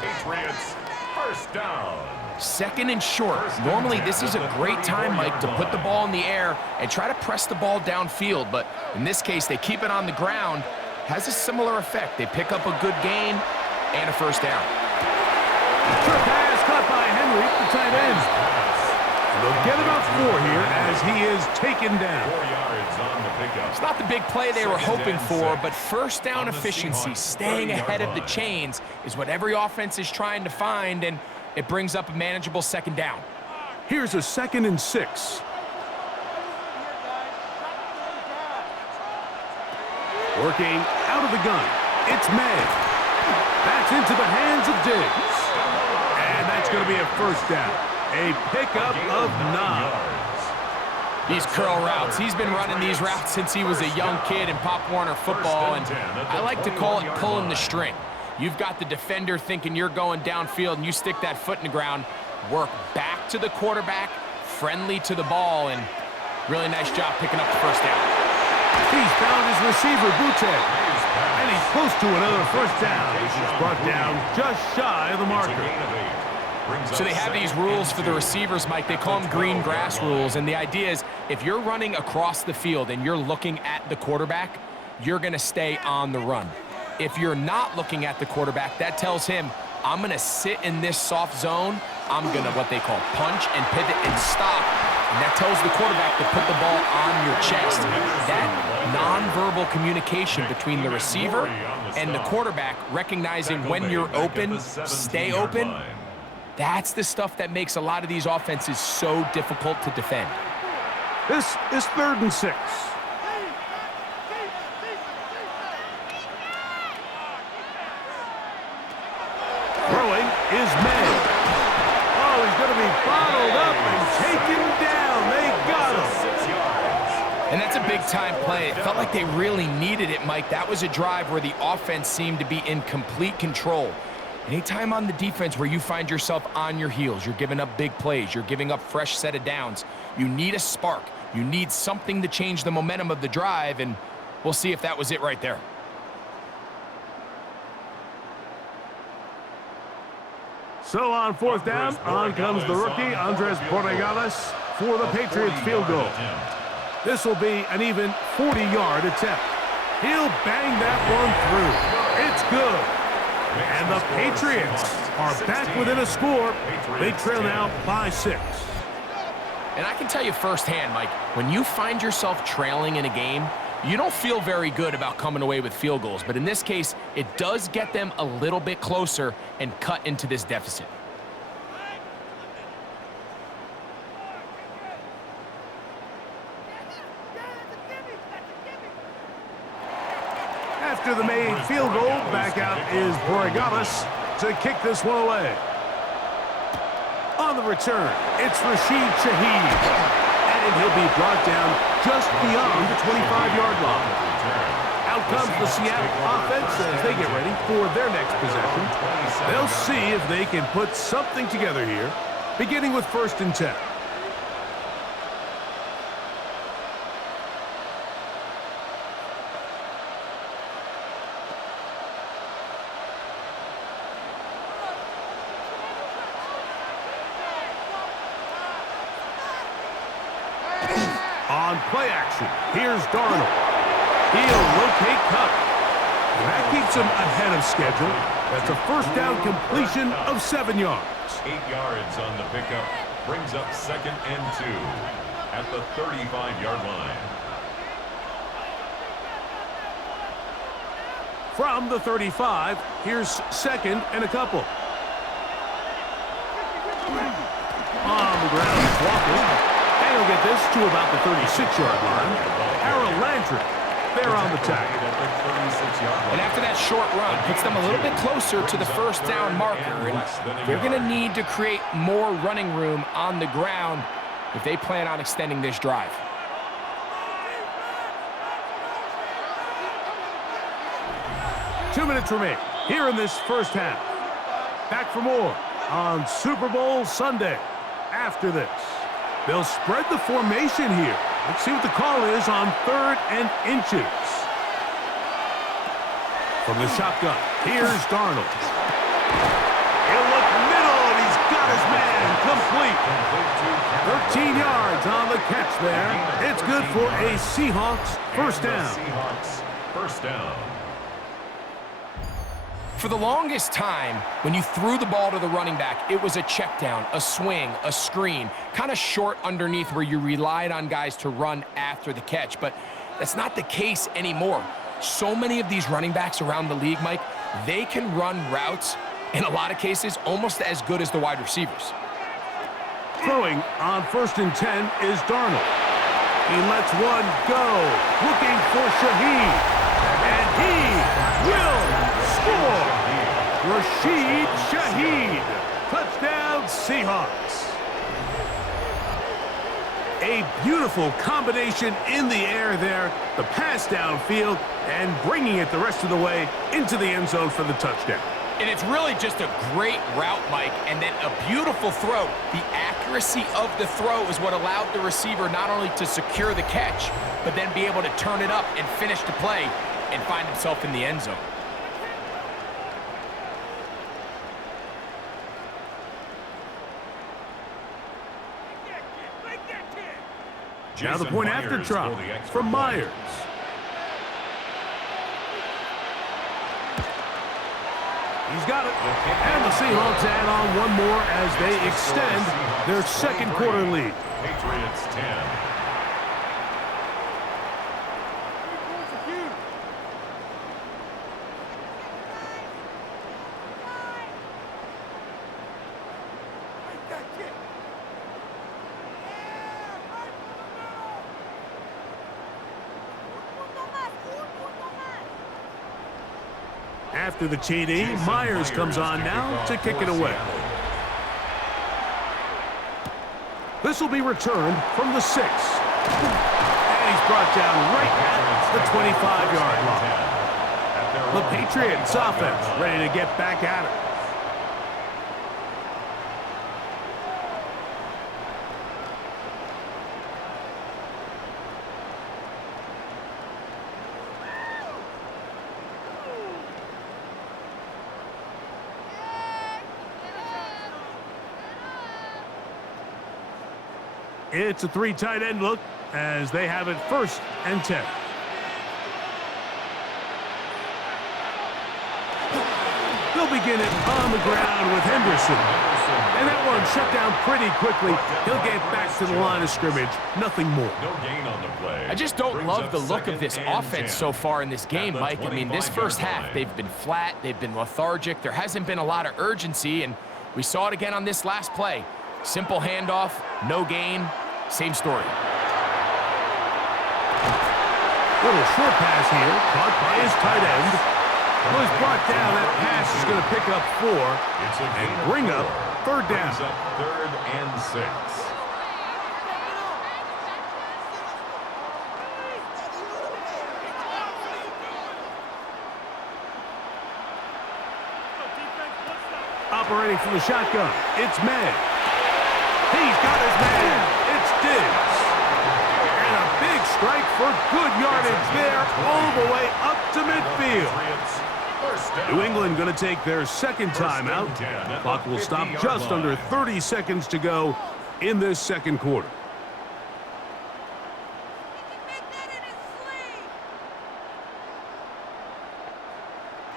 Patriots, first down. Second and short. Normally, this is a great time, Mike, to put the ball in the air and try to press the ball downfield. But in this case, they keep it on the ground. Has a similar effect. They pick up a good gain and a first down. Good pass caught by Henry, the tight end. They'll get about 4 here as he is taken down. 4 yards on the pickup. It's not the big play they were hoping for, but first down efficiency, staying ahead of the chains, is what every offense is trying to find, and it brings up a manageable second down. Here's a 2nd and 6. Working out of the gun. It's May. That's into the hands of Diggs. And that's going to be a first down. A pickup of 9. These curl routes. He's been running these routes since he was a young kid in Pop Warner football, and I like to call it pulling the string. You've got the defender thinking you're going downfield, and you stick that foot in the ground, work back to the quarterback, friendly to the ball, and really nice job picking up the first down. He's found his receiver, Butte, and he's close to another first down. He's brought down just shy of the marker. So they have these rules for the receivers, Mike. They call them green grass rules, and the idea is if you're running across the field and you're looking at the quarterback, you're going to stay on the run. If you're not looking at the quarterback, that tells him, I'm going to sit in this soft zone. I'm going to what they call punch and pivot and stop, and that tells the quarterback to put the ball on your chest. That nonverbal communication between the receiver and the quarterback, recognizing when you're open, stay open, that's the stuff that makes a lot of these offenses so difficult to defend. This is 3rd and 6. Throwing is May. Oh, he's going to be bottled up and taken down. They got him. 6 yards. And that's a big-time play. It felt like they really needed it, Mike. That was a drive where the offense seemed to be in complete control. Anytime on the defense where you find yourself on your heels, you're giving up big plays, you're giving up fresh set of downs, you need a spark. You need something to change the momentum of the drive, and we'll see if that was it right there. So on fourth down, on comes the rookie, Andres Borregales, for the Patriots field goal. This will be an even 40-yard attempt. He'll bang that one through. It's good. And the Patriots are back within a score. They trail now by 6. And I can tell you firsthand, Mike, when you find yourself trailing in a game, you don't feel very good about coming away with field goals. But in this case, it does get them a little bit closer and cut into this deficit. After the made field goal, back out is Borregales to kick this one away. On the return, it's Rashid Shaheed. And he'll be brought down just beyond the 25-yard line. Out comes the Seattle offense as they get ready for their next possession. They'll see if they can put something together here, beginning with 1st and 10. On play action, here's Darnold. He'll locate Cup. And that keeps him ahead of schedule. That's a first down completion of 7 yards. 8 yards on the pickup. Brings up 2nd and 2 at the 35-yard line. From the 35, here's 2nd and a couple. On the ground, he's walking. And he'll get this to about the 36-yard line. Aaron Landry, they're on the tackle. And after that short run, puts them a little bit closer to the first down marker. And they're going to need to create more running room on the ground if they plan on extending this drive. Two minutes remain here in this first half. Back for more on Super Bowl Sunday. After this, they'll spread the formation here. Let's see what the call is on 3rd and inches. From the shotgun, here's Darnold. He'll look middle, and he's got his man complete. 13 yards on the catch there. It's good for a Seahawks first down. First down. For the longest time, when you threw the ball to the running back, it was a check down, a swing, a screen, kind of short underneath where you relied on guys to run after the catch. But that's not the case anymore. So many of these running backs around the league, Mike, they can run routes, in a lot of cases, almost as good as the wide receivers. Throwing on 1st and 10 is Darnold. He lets one go, looking for Shaheed. And he will score. Rashid Shaheed. Touchdown, Seahawks. A beautiful combination in the air there. The pass downfield and bringing it the rest of the way into the end zone for the touchdown. And it's really just a great route, Mike, and then a beautiful throw. The accuracy of the throw is what allowed the receiver not only to secure the catch, but then be able to turn it up and finish the play and find himself in the end zone. Now the point after try from Myers. He's got it. And the Seahawks add on one more as they extend their second quarter lead. Patriots 10. After the TD, Myers comes on now to kick it away. This will be returned from the 6. And he's brought down right at the 25-yard line. The Patriots offense ready to get back at it. It's a 3 tight end look as they have it 1st and 10. They'll begin it on the ground with Henderson. And that one shut down pretty quickly. He'll get back to the line of scrimmage. Nothing more. No gain on the play. I just don't love the look of this offense so far in this game, Mike. I mean, this first half, they've been flat. They've been lethargic. There hasn't been a lot of urgency, and we saw it again on this last play. Simple handoff, no gain, same story. Little short pass here, caught by his tight end. Was brought down. That pass is going to pick up 4 and bring up 3rd down. Brings up 3rd and 6. Operating from the shotgun, it's May. He's got his man. It's Diggs. And a big strike for good yardage there all the way up to midfield. New England going to take their 2nd timeout. Clock will stop just under 30 seconds to go in this 2nd quarter.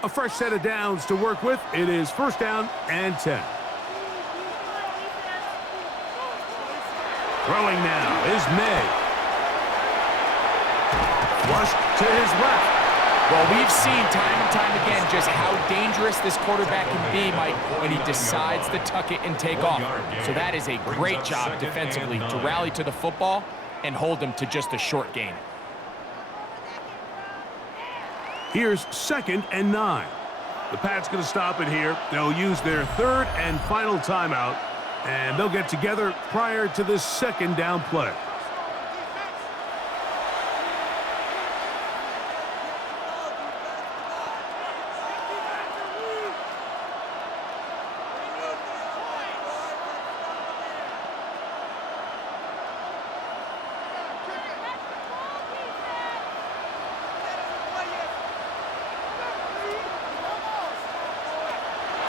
A fresh set of downs to work with. It is 1st down and 10. Throwing now is May. Flushed to his left. Well, we've seen time and time again just how dangerous this quarterback can be, Mike, when he decides to tuck it and take off. So that is a great job defensively to rally to the football and hold him to just a short gain. Here's 2nd and 9. The Pats going to stop it here. They'll use their 3rd and final timeout, and they'll get together prior to this 2nd down play.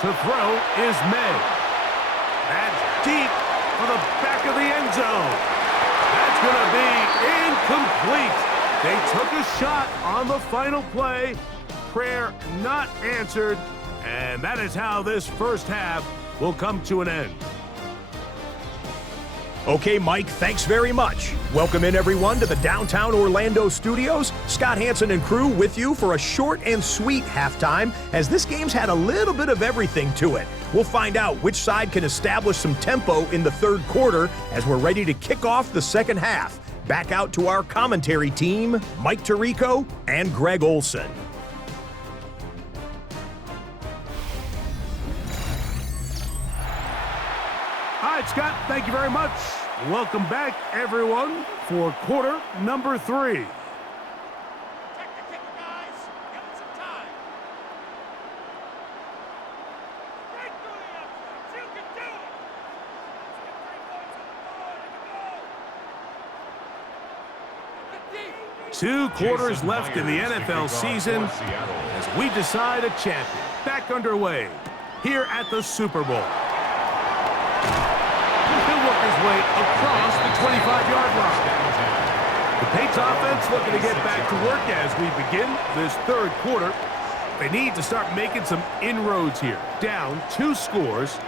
To throw is May. That's deep for the back of the end zone. That's going to be incomplete. They took a shot on the final play. Prayer not answered. And that is how this first half will come to an end. Okay, Mike, thanks very much. Welcome in, everyone, to the downtown Orlando studios. Scott Hansen and crew with you for a short and sweet halftime, as this game's had a little bit of everything to it. We'll find out which side can establish some tempo in the 3rd quarter as we're ready to kick off the 2nd half. Back out to our commentary team, Mike Tirico and Greg Olson. All right, Scott, thank you very much. Welcome back, everyone, for quarter number 3. Two quarters left in the NFL season as we decide a champion. Back underway here at the Super Bowl. He'll work his way across the 25-yard line. The Patriots offense looking to get back to work as we begin this 3rd quarter. They need to start making some inroads here. Down 2 scores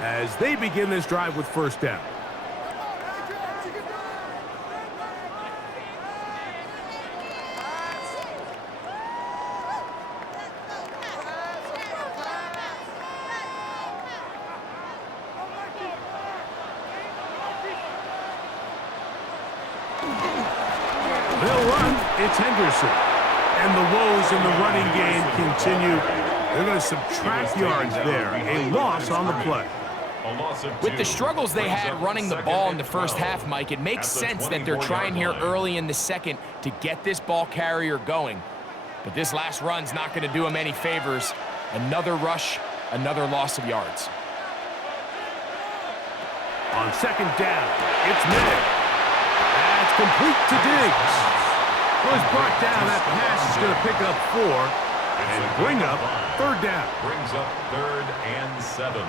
as they begin this drive with 1st down. They'll run. It's Henderson. And the woes in the running game continue. They're going to subtract yards there. A loss on the play. With the struggles they had running the ball in the first half, Mike, it makes sense that they're trying here early in the 2nd to get this ball carrier going. But this last run's not going to do him any favors. Another rush, another loss of yards. On 2nd down, it's May. That's complete to Diggs. Was brought down. That pass is going to pick up 4 and bring up 3rd down. Brings up 3rd and 7.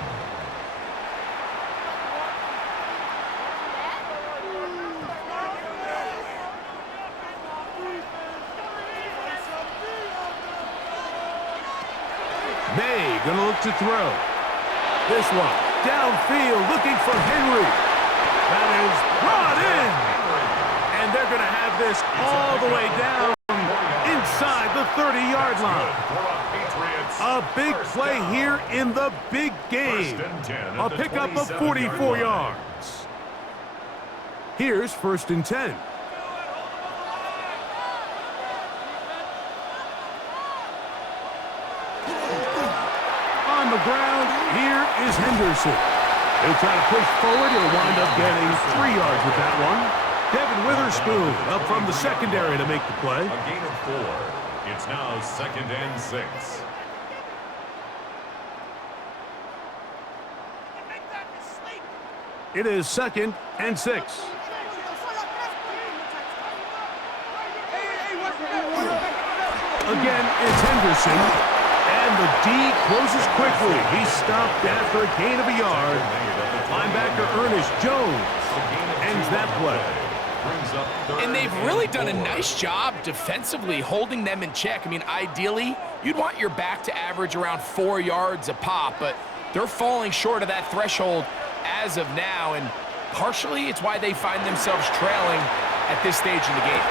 May gonna look to throw. This one, downfield, looking for Henry. That is brought in. And they're gonna have this all the way down inside the 30-yard line. A big play here in the big game. A pickup of 44 yards. Here's 1st and 10. On the ground, here is Henderson. He'll try to push forward. He'll wind up getting 3 yards with that one. Devin Witherspoon up from the secondary to make the play. A gain of 4. It's now 2nd and 6. It is 2nd and 6. Again, it's Henderson. And the D closes quickly. He's stopped after a gain of a yard. Linebacker Ernest Jones ends that play. And they've really done a nice job defensively holding them in check. I mean, ideally, you'd want your back to average around 4 yards a pop, but they're falling short of that threshold as of now, and partially it's why they find themselves trailing at this stage in the game.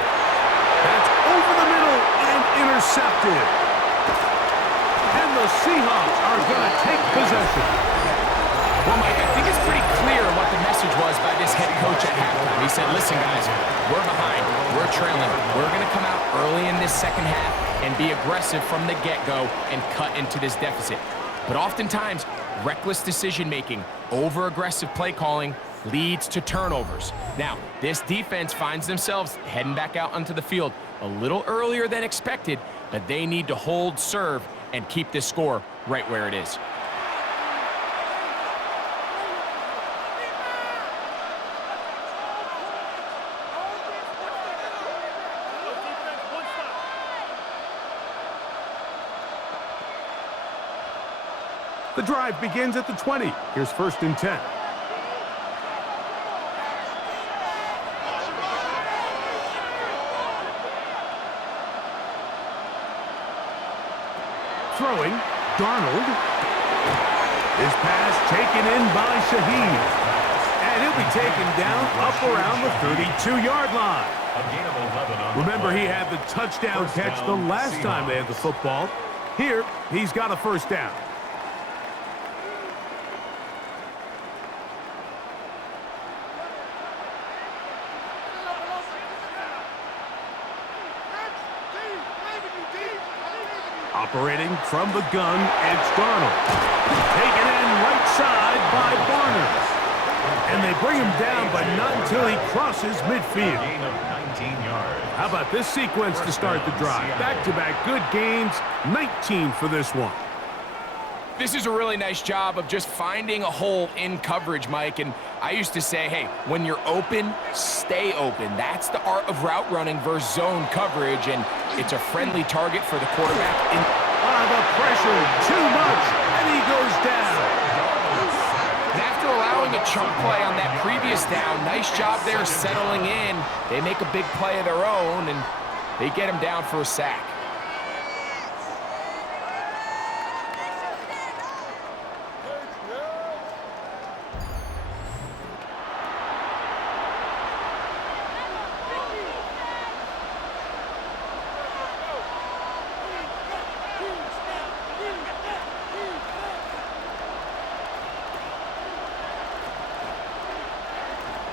That's over the middle and intercepted. And the Seahawks are going to take possession. Well, Mike, I think it's pretty clear what the message was by this head coach at halftime. He said, listen, guys, we're behind. We're trailing. We're going to come out early in this second half and be aggressive from the get-go and cut into this deficit. But oftentimes, reckless decision-making, over-aggressive play calling leads to turnovers. Now, this defense finds themselves heading back out onto the field a little earlier than expected, but they need to hold serve and keep this score right where it is. The drive begins at the 20. Here's 1st and 10. Throwing, Darnold. His pass taken in by Shaheed. And he'll be taken down up around the 32-yard line. Remember, he had the touchdown catch the last time they had the football. Here, he's got a 1st down. Operating from the gun, it's Darnold. Taken in right side by Barner. And they bring him down, but not until he crosses midfield. Gain of 19 yards. How about this sequence to start the drive? Back-to-back good gains, 19 for this one. This is a really nice job of just finding a hole in coverage, Mike. And I used to say, hey, when you're open, stay open. That's the art of route running versus zone coverage, and it's a friendly target for the quarterback. The pressure, too much, and he goes down. And after allowing a chunk play on that previous down, nice job there settling in. They make a big play of their own, and they get him down for a sack.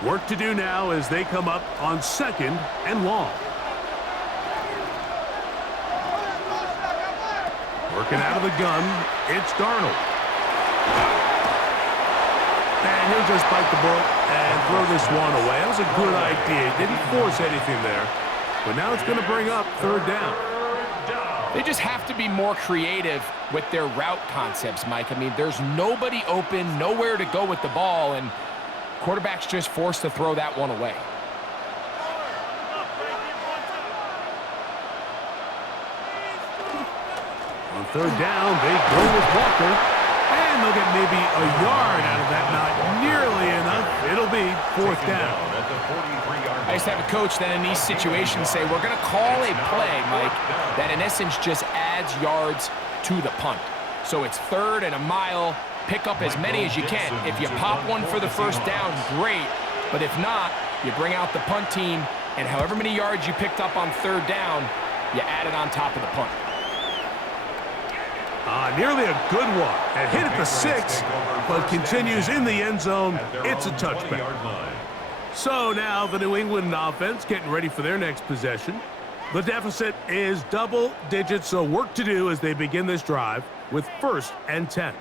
Work to do now as they come up on 2nd and long. Working out of the gun, it's Darnold. And he'll just bite the bullet and throw this one away. That was a good idea. Didn't force anything there. But now it's going to bring up 3rd down. They just have to be more creative with their route concepts, Mike. I mean, there's nobody open, nowhere to go with the ball, and quarterback's just forced to throw that one away. On 3rd down, they go with Walker. And they'll get maybe a yard out of that. Not nearly enough. It'll be 4th down. I used to have a coach that in these situations say, we're going to call a play, Mike, that in essence just adds yards to the punt. So it's 3rd and a mile. Pick up as many as you can. If you pop one for the first down, great. But if not, you bring out the punt team, and however many yards you picked up on 3rd down, you add it on top of the punt. Nearly a good one. And hit at the 6, but continues in the end zone. It's a touchback. So now the New England offense getting ready for their next possession. The deficit is double digits, so work to do as they begin this drive with 1st and 10.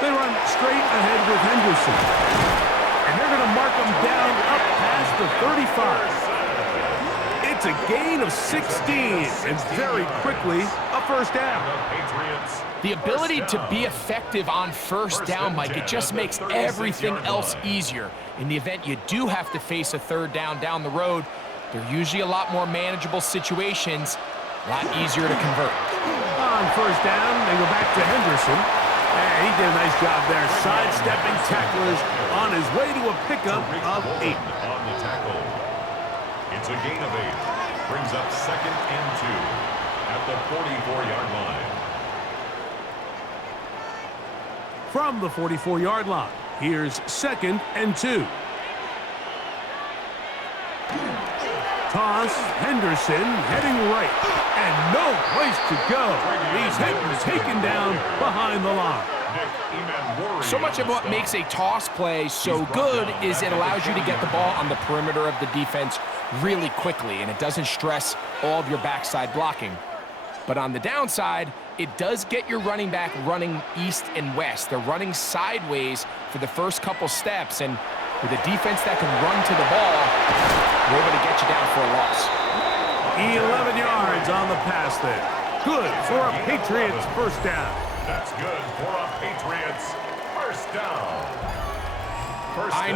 They run straight ahead with Henderson. And they're going to mark him down up past the 35. It's a gain of 16, and very quickly, a first down. The ability to be effective on first down, Mike, it just makes everything else easier. In the event you do have to face a 3rd down the road, they're usually a lot more manageable situations, a lot easier to convert. On first down, they go back to Henderson. And he did a nice job there, sidestepping tacklers on his way to a pickup of 8. On the tackle. It's a gain of 8. Brings up 2nd and 2 at the 44-yard line. From the 44-yard line, here's 2nd and 2. Toss, Henderson heading right, and no place to go. He's hit and taken down behind the line. So much of what makes a toss play so good is it allows you to get the ball on the perimeter of the defense really quickly, and it doesn't stress all of your backside blocking. But on the downside, it does get your running back running east and west. They're running sideways for the first couple steps, and with a defense that can run to the ball, we're able to get you down for a loss. 11 yards on the pass there. Good for a Patriots first down. That's good for a Patriots first down. I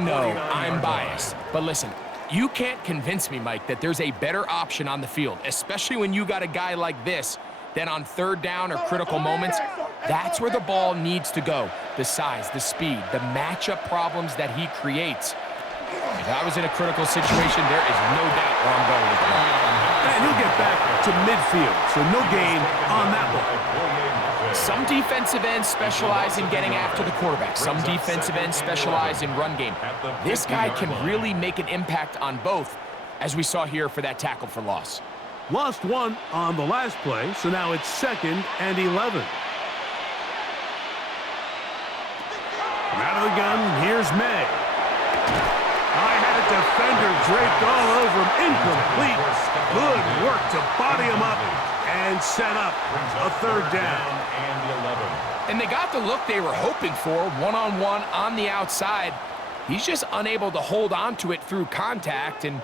know, I'm biased. But listen, you can't convince me, Mike, that there's a better option on the field, especially when you got a guy like this, that on 3rd down or critical moments, that's where the ball needs to go. The size, the speed, the matchup problems that he creates. If I was in a critical situation, there is no doubt where I'm going with the ball. And he'll get back to midfield, so no gain on that one. Some defensive ends specialize in getting after the quarterback. Some defensive ends specialize in run game. This guy can really make an impact on both, as we saw here for that tackle for loss. Lost one on the last play, so now it's 2nd and 11. Out of the gun, here's May. I had a defender draped all over him, incomplete. Good work to body him up and set up a 3rd down. And they got the look they were hoping for, one-on-one on the outside. He's just unable to hold on to it through contact, and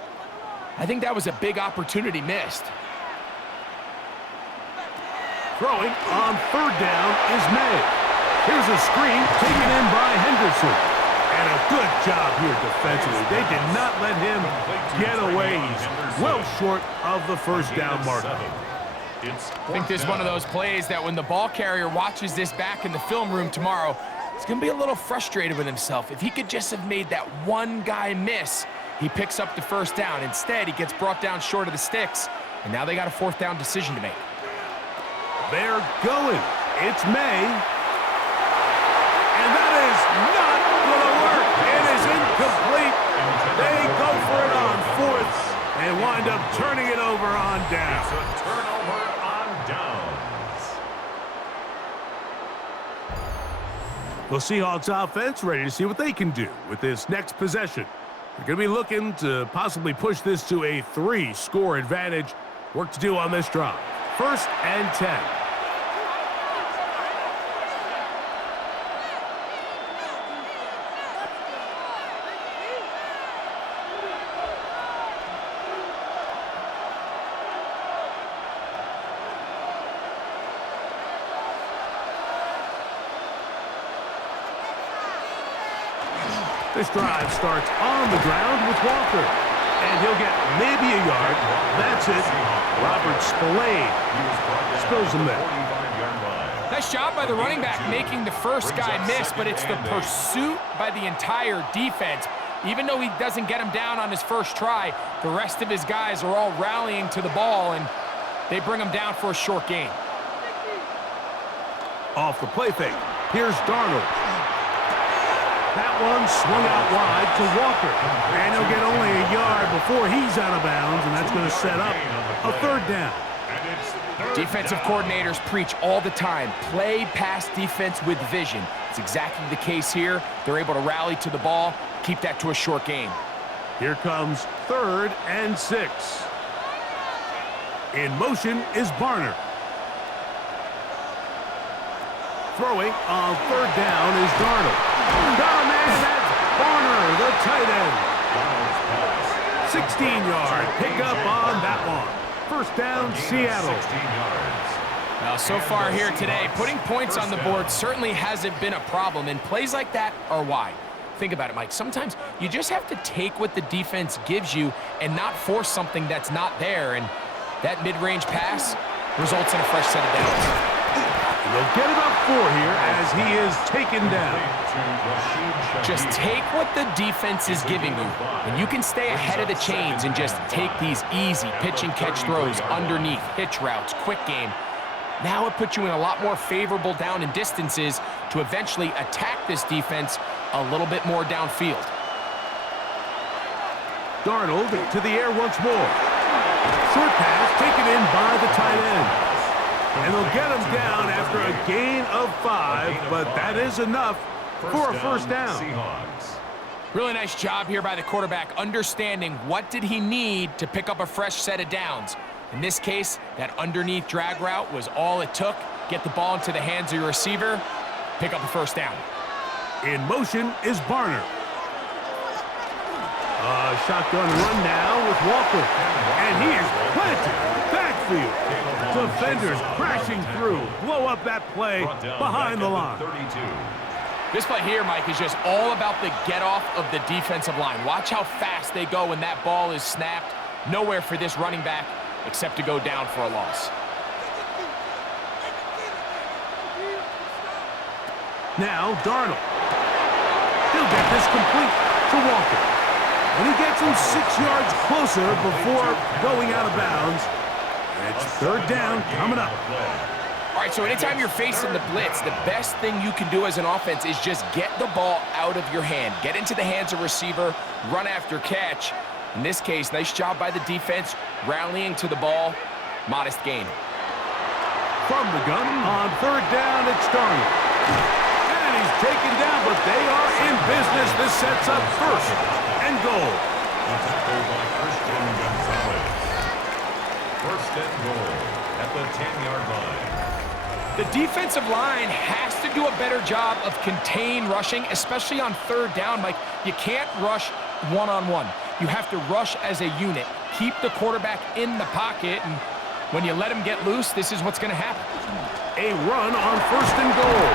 I think that was a big opportunity missed. Throwing on 3rd down is May. Here's a screen taken in by Henderson. And a good job here defensively. They did not let him get away. He's well short of the first down mark. I think this is one of those plays that when the ball carrier watches this back in the film room tomorrow, he's going to be a little frustrated with himself. If he could just have made that one guy miss, he picks up the first down. Instead, he gets brought down short of the sticks, and now they got a 4th down decision to make. They're going. It's May. And that is not going to work. It is incomplete. They go for it on 4th and wind up turning it over on down. It's a turnover on downs. The Seahawks offense ready to see what they can do with this next possession. They're going to be looking to possibly push this to a 3-score advantage. Work to do on this drive. 1st and 10. This drive starts on the ground with Walker. And he'll get maybe a yard. That's it. Robert Spillane spills him there. Nice job by the running back making the first guy miss, but it's the pursuit by the entire defense. Even though he doesn't get him down on his first try, the rest of his guys are all rallying to the ball, and they bring him down for a short gain. Off the play fake. Here's Darnold. That one swung out wide to Walker. And he'll get only a yard before he's out of bounds, and that's going to set up a third down. Defensive coordinators preach all the time, play pass defense with vision. It's exactly the case here. They're able to rally to the ball, keep that to a short gain. Here comes 3rd and 6. In motion is Barner. Throwing on 3rd down is Darnold. Down man, that's Barner, the tight end. 16-yard pickup on that one. First down, Seattle. Now, so far here today, putting points on the board certainly hasn't been a problem, and plays like that are why. Think about it, Mike. Sometimes you just have to take what the defense gives you and not force something that's not there, and that mid-range pass results in a fresh set of downs. They'll get about 4 here as he is taken down. Just take what the defense is giving you, and you can stay ahead of the chains and just take these easy pitch and catch throws underneath, hitch routes, quick game. Now it puts you in a lot more favorable down and distances to eventually attack this defense a little bit more downfield. Darnold to the air once more. Short pass taken in by the tight end. And they'll get him down after a gain of 5, but that is enough for a first down. Really nice job here by the quarterback, understanding what did he need to pick up a fresh set of downs. In this case, that underneath drag route was all it took. Get the ball into the hands of your receiver, pick up a first down. In motion is Barner. A shotgun run now with Walker. And he is planted. Backfield. Defenders crashing through. Blow up that play behind the line. This play here, Mike, is just all about the get-off of the defensive line. Watch how fast they go when that ball is snapped. Nowhere for this running back except to go down for a loss. Now Darnold. He'll get this complete to Walker. And he gets him 6 yards closer before going out of bounds. It's 3rd down coming up. All right, so anytime you're facing the blitz, the best thing you can do as an offense is just get the ball out of your hand. Get into the hands of receiver, run after catch. In this case, nice job by the defense, rallying to the ball. Modest gain. From the gun on 3rd down, it's Darnold. And he's taken down, but they are in business. This sets up 1st and goal. First and goal at the 10-yard line. The defensive line has to do a better job of contain rushing, especially on 3rd down. Mike, you can't rush one-on-one. You have to rush as a unit. Keep the quarterback in the pocket, and when you let him get loose, this is what's going to happen. A run on 1st and goal.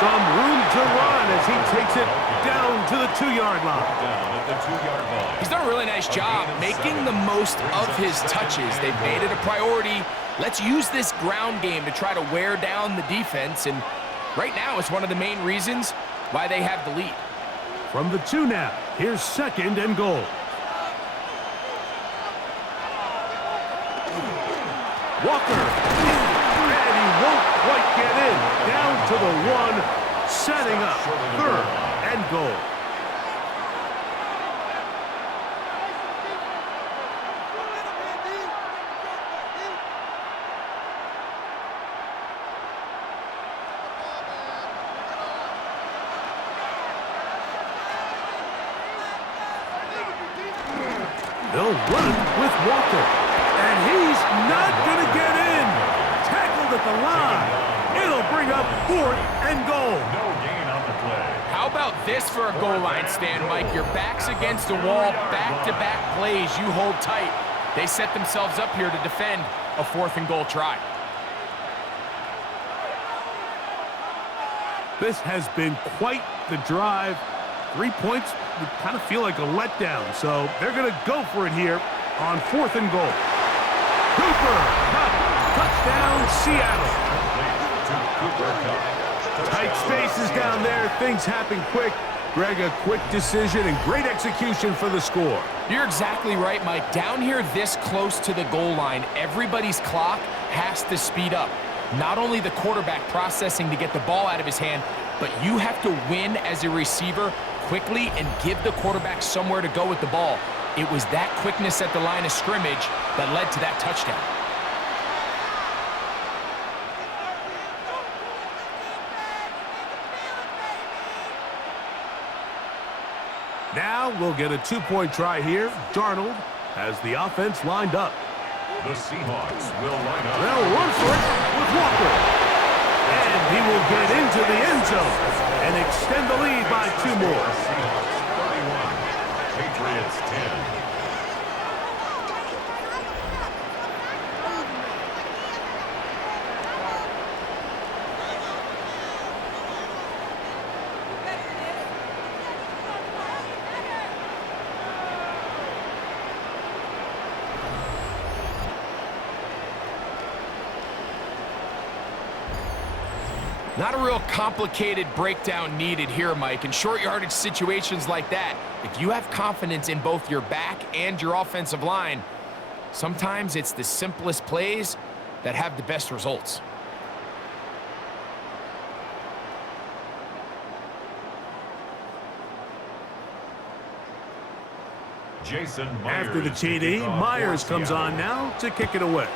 Some room to run as he takes it down to the 2-yard line. He's done a really nice job making the most of his touches. They've made it a priority. Let's use this ground game to try to wear down the defense, and right now it's one of the main reasons why they have the lead. From the 2 now, here's 2nd and goal. Walker, and he won't quite get in. Down to the 1, setting up 3rd and goal. They'll run with Walker, and he's not going to get in. Tackled at the line. It'll bring up 4th and goal. No gain on the play. How about this for a goal line stand, Mike? Your back's against the wall, back-to-back plays. You hold tight. They set themselves up here to defend a 4th and goal try. This has been quite the drive. 3 points would kind of feel like a letdown, so they're going to go for it here on 4th and goal. Cooper, touchdown, Seattle. Cooper Kupp. Tight spaces down there. Things happen quick. Greg, a quick decision and great execution for the score. You're exactly right, Mike. Down here this close to the goal line, everybody's clock has to speed up. Not only the quarterback processing to get the ball out of his hand, but you have to win as a receiver quickly and give the quarterback somewhere to go with the ball. It was that quickness at the line of scrimmage that led to that touchdown. Now we'll get a two-point try here. Darnold has the offense lined up. The Seahawks will line up. They'll run for it with Walker. And he will get into the end zone and extend the lead by 2 more. Seahawks 31, Patriots 10. Not a real complicated breakdown needed here, Mike. In short yardage situations like that, if you have confidence in both your back and your offensive line, sometimes it's the simplest plays that have the best results. Jason Myers. After the TD, Myers comes on now to kick it away.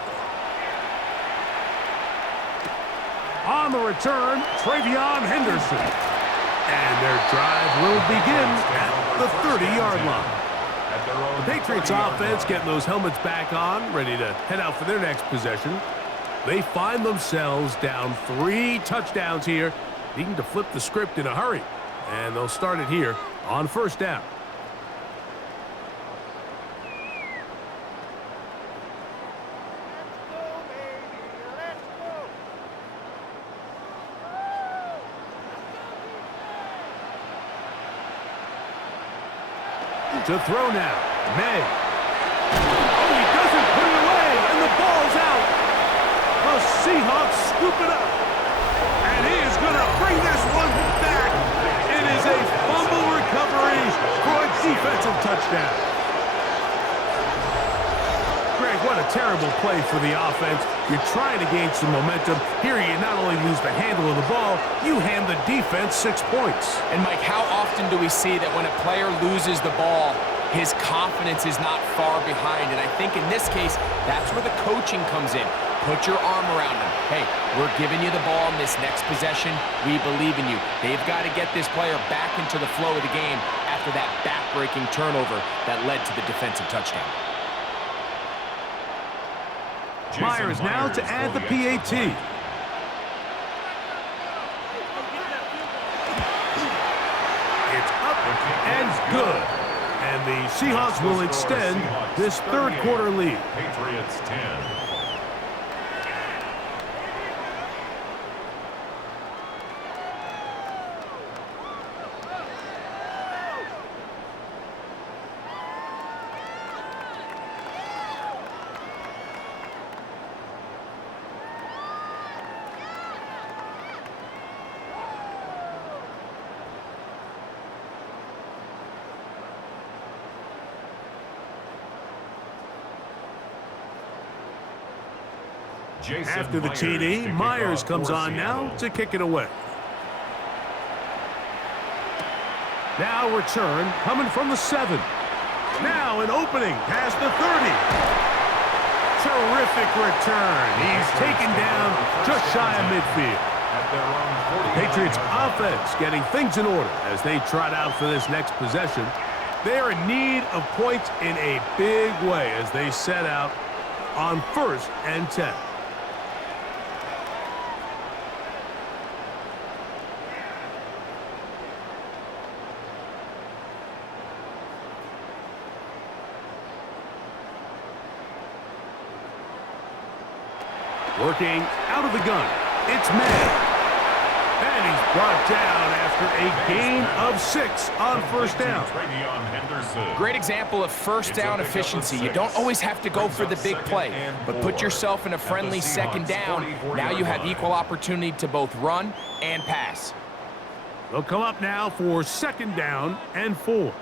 On the return, Travion Henderson. And their drive will begin at the 30-yard line. The Patriots offense getting those helmets back on, ready to head out for their next possession. They find themselves down 3 touchdowns here, needing to flip the script in a hurry. And they'll start it here on first down. To throw now, May. Oh, he doesn't put it away, and the ball's out. The Seahawks scoop it up, and he is going to bring this one back. It is a fumble recovery for a defensive touchdown. Greg, what a terrible play for the offense. You're trying to gain some momentum. Here you not only lose the handle of the ball, you hand the defense 6 points. And Mike, how often do we see that when a player loses the ball, his confidence is not far behind? And I think in this case, that's where the coaching comes in. Put your arm around him. Hey, we're giving you the ball in this next possession. We believe in you. They've got to get this player back into the flow of the game after that back-breaking turnover that led to the defensive touchdown. Myers now to add the PAT. It's up and good. And the Seahawks will extend this third quarter lead. Patriots 10. After the TD, Myers comes on now to kick it away. Now return coming from the 7. Now an opening past the 30. Terrific return. He's taken down just shy of midfield. Patriots offense getting things in order as they trot out for this next possession. They are in need of points in a big way as they set out on 1st and 10. Working out of the gun, it's May. And he's brought down after a gain of 6 on first down. Great example of first down efficiency. You don't always have to go for the big play, but put yourself in a friendly second down. Now you have equal opportunity to both run and pass. They'll come up now for second down and 4.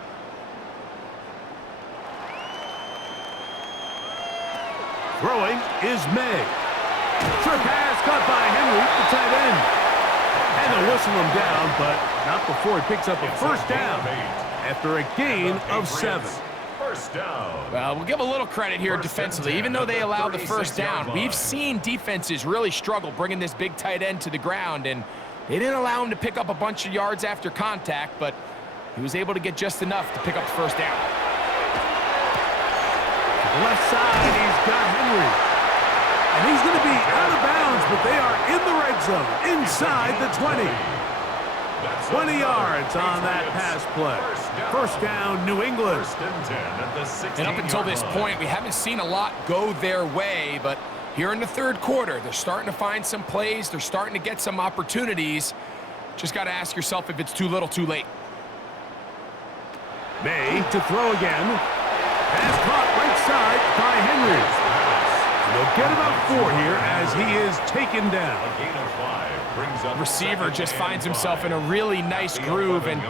Throwing is May. Short pass caught by Henry, the tight end. And they'll whistle him down, but not before he picks up a first down after a gain of 7. First down. Well, we'll give a little credit here defensively. Even though they allowed the first down, we've seen defenses really struggle bringing this big tight end to the ground, and they didn't allow him to pick up a bunch of yards after contact, but he was able to get just enough to pick up the first down. To the left side, he's got Henry. And he's going to be out of bounds, but they are in the red zone, inside the 20. 20 yards on that pass play. First down, New England. And up until this point, we haven't seen a lot go their way, but here in the third quarter, they're starting to find some plays. They're starting to get some opportunities. Just got to ask yourself if it's too little, too late. May to throw again. Pass caught right side by Henry. They'll get about 4 here as he is taken down. Receiver just finds himself in a really nice groove, and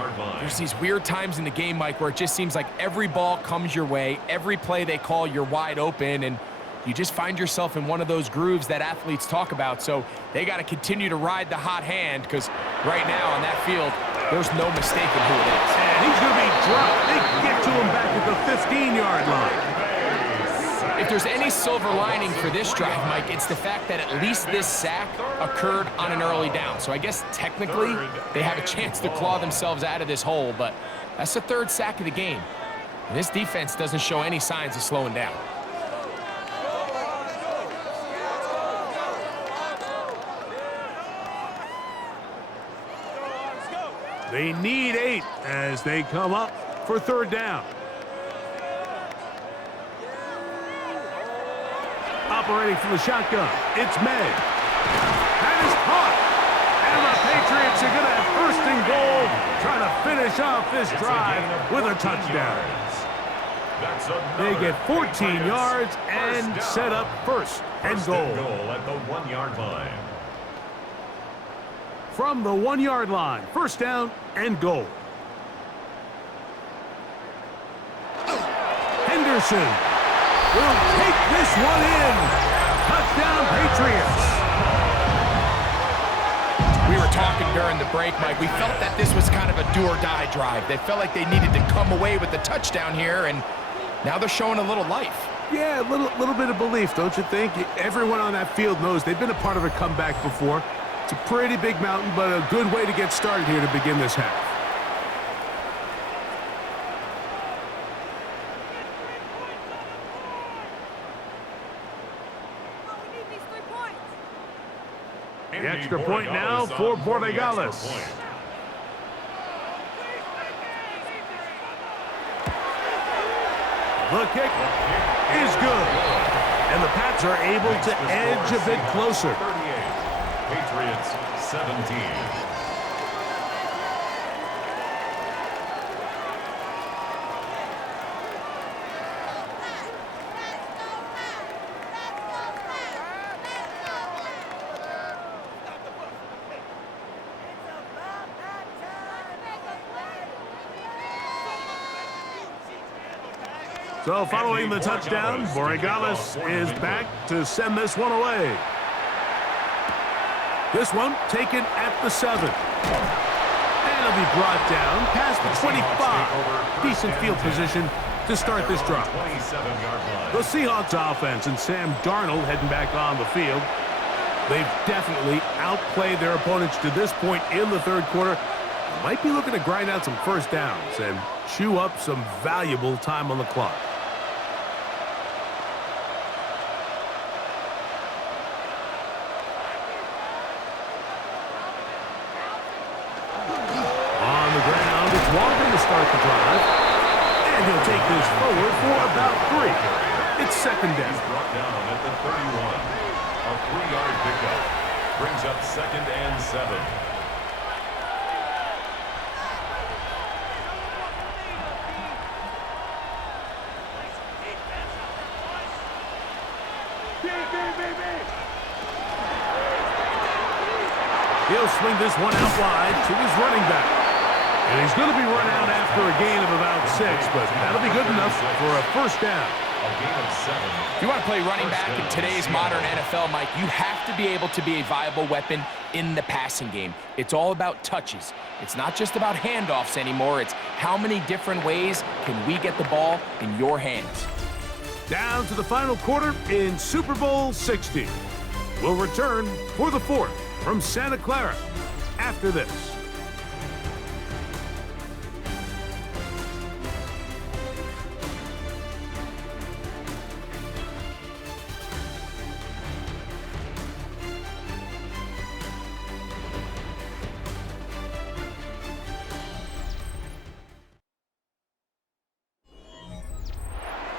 there's these weird times in the game, Mike, where it just seems like every ball comes your way, every play they call, you're wide open, and you just find yourself in one of those grooves that athletes talk about. So they got to continue to ride the hot hand, because right now on that field, there's no mistaking who it is. And he's going to be dropped. They get to him back at the 15-yard line. If there's any silver lining for this drive, Mike, it's the fact that at least this sack occurred on an early down. So I guess technically they have a chance to claw themselves out of this hole, but that's the 3rd sack of the game. And this defense doesn't show any signs of slowing down. They need 8 as they come up for 3rd down. Operating from the shotgun, it's May. That is caught. And the Patriots are going to have 1st and goal, trying to finish off this drive with a touchdown. They get 14 yards and set up 1st and goal. At the 1-yard line. From the 1-yard line, 1st down and goal. Henderson will take this one in. Touchdown, Patriots. We were talking during the break, Mike. We felt that this was kind of a do-or-die drive. They felt like they needed to come away with the touchdown here, and now they're showing a little life. Yeah, a little bit of belief, don't you think? Everyone on that field knows they've been a part of a comeback before. It's a pretty big mountain, but a good way to get started here to begin this half. The extra point now for Borregales. The kick is good. And the Pats are able to edge a bit closer. 38, Patriots 17. So following the touchdown, Borregales is back to send this one away. This one taken at the 7. And it'll be brought down past the 25. Decent field position to start this drive. The Seahawks offense and Sam Darnold heading back on the field. They've definitely outplayed their opponents to this point in the third quarter. Might be looking to grind out some first downs and chew up some valuable time on the clock. On the ground, it's Walker to start the drive. And he'll take this forward for about 3. It's second down. He's brought down at the 31. A 3-yard pickup brings up 2nd and 7. He'll swing this one out wide to his running back. And he's going to be run out after a gain of about 6, but that'll be good enough for a first down. A gain of 7. If you want to play running back in today's modern NFL, Mike, you have to be able to be a viable weapon in the passing game. It's all about touches. It's not just about handoffs anymore. It's how many different ways can we get the ball in your hands. Down to the final quarter in Super Bowl 60. We'll return for the 4th from Santa Clara after this.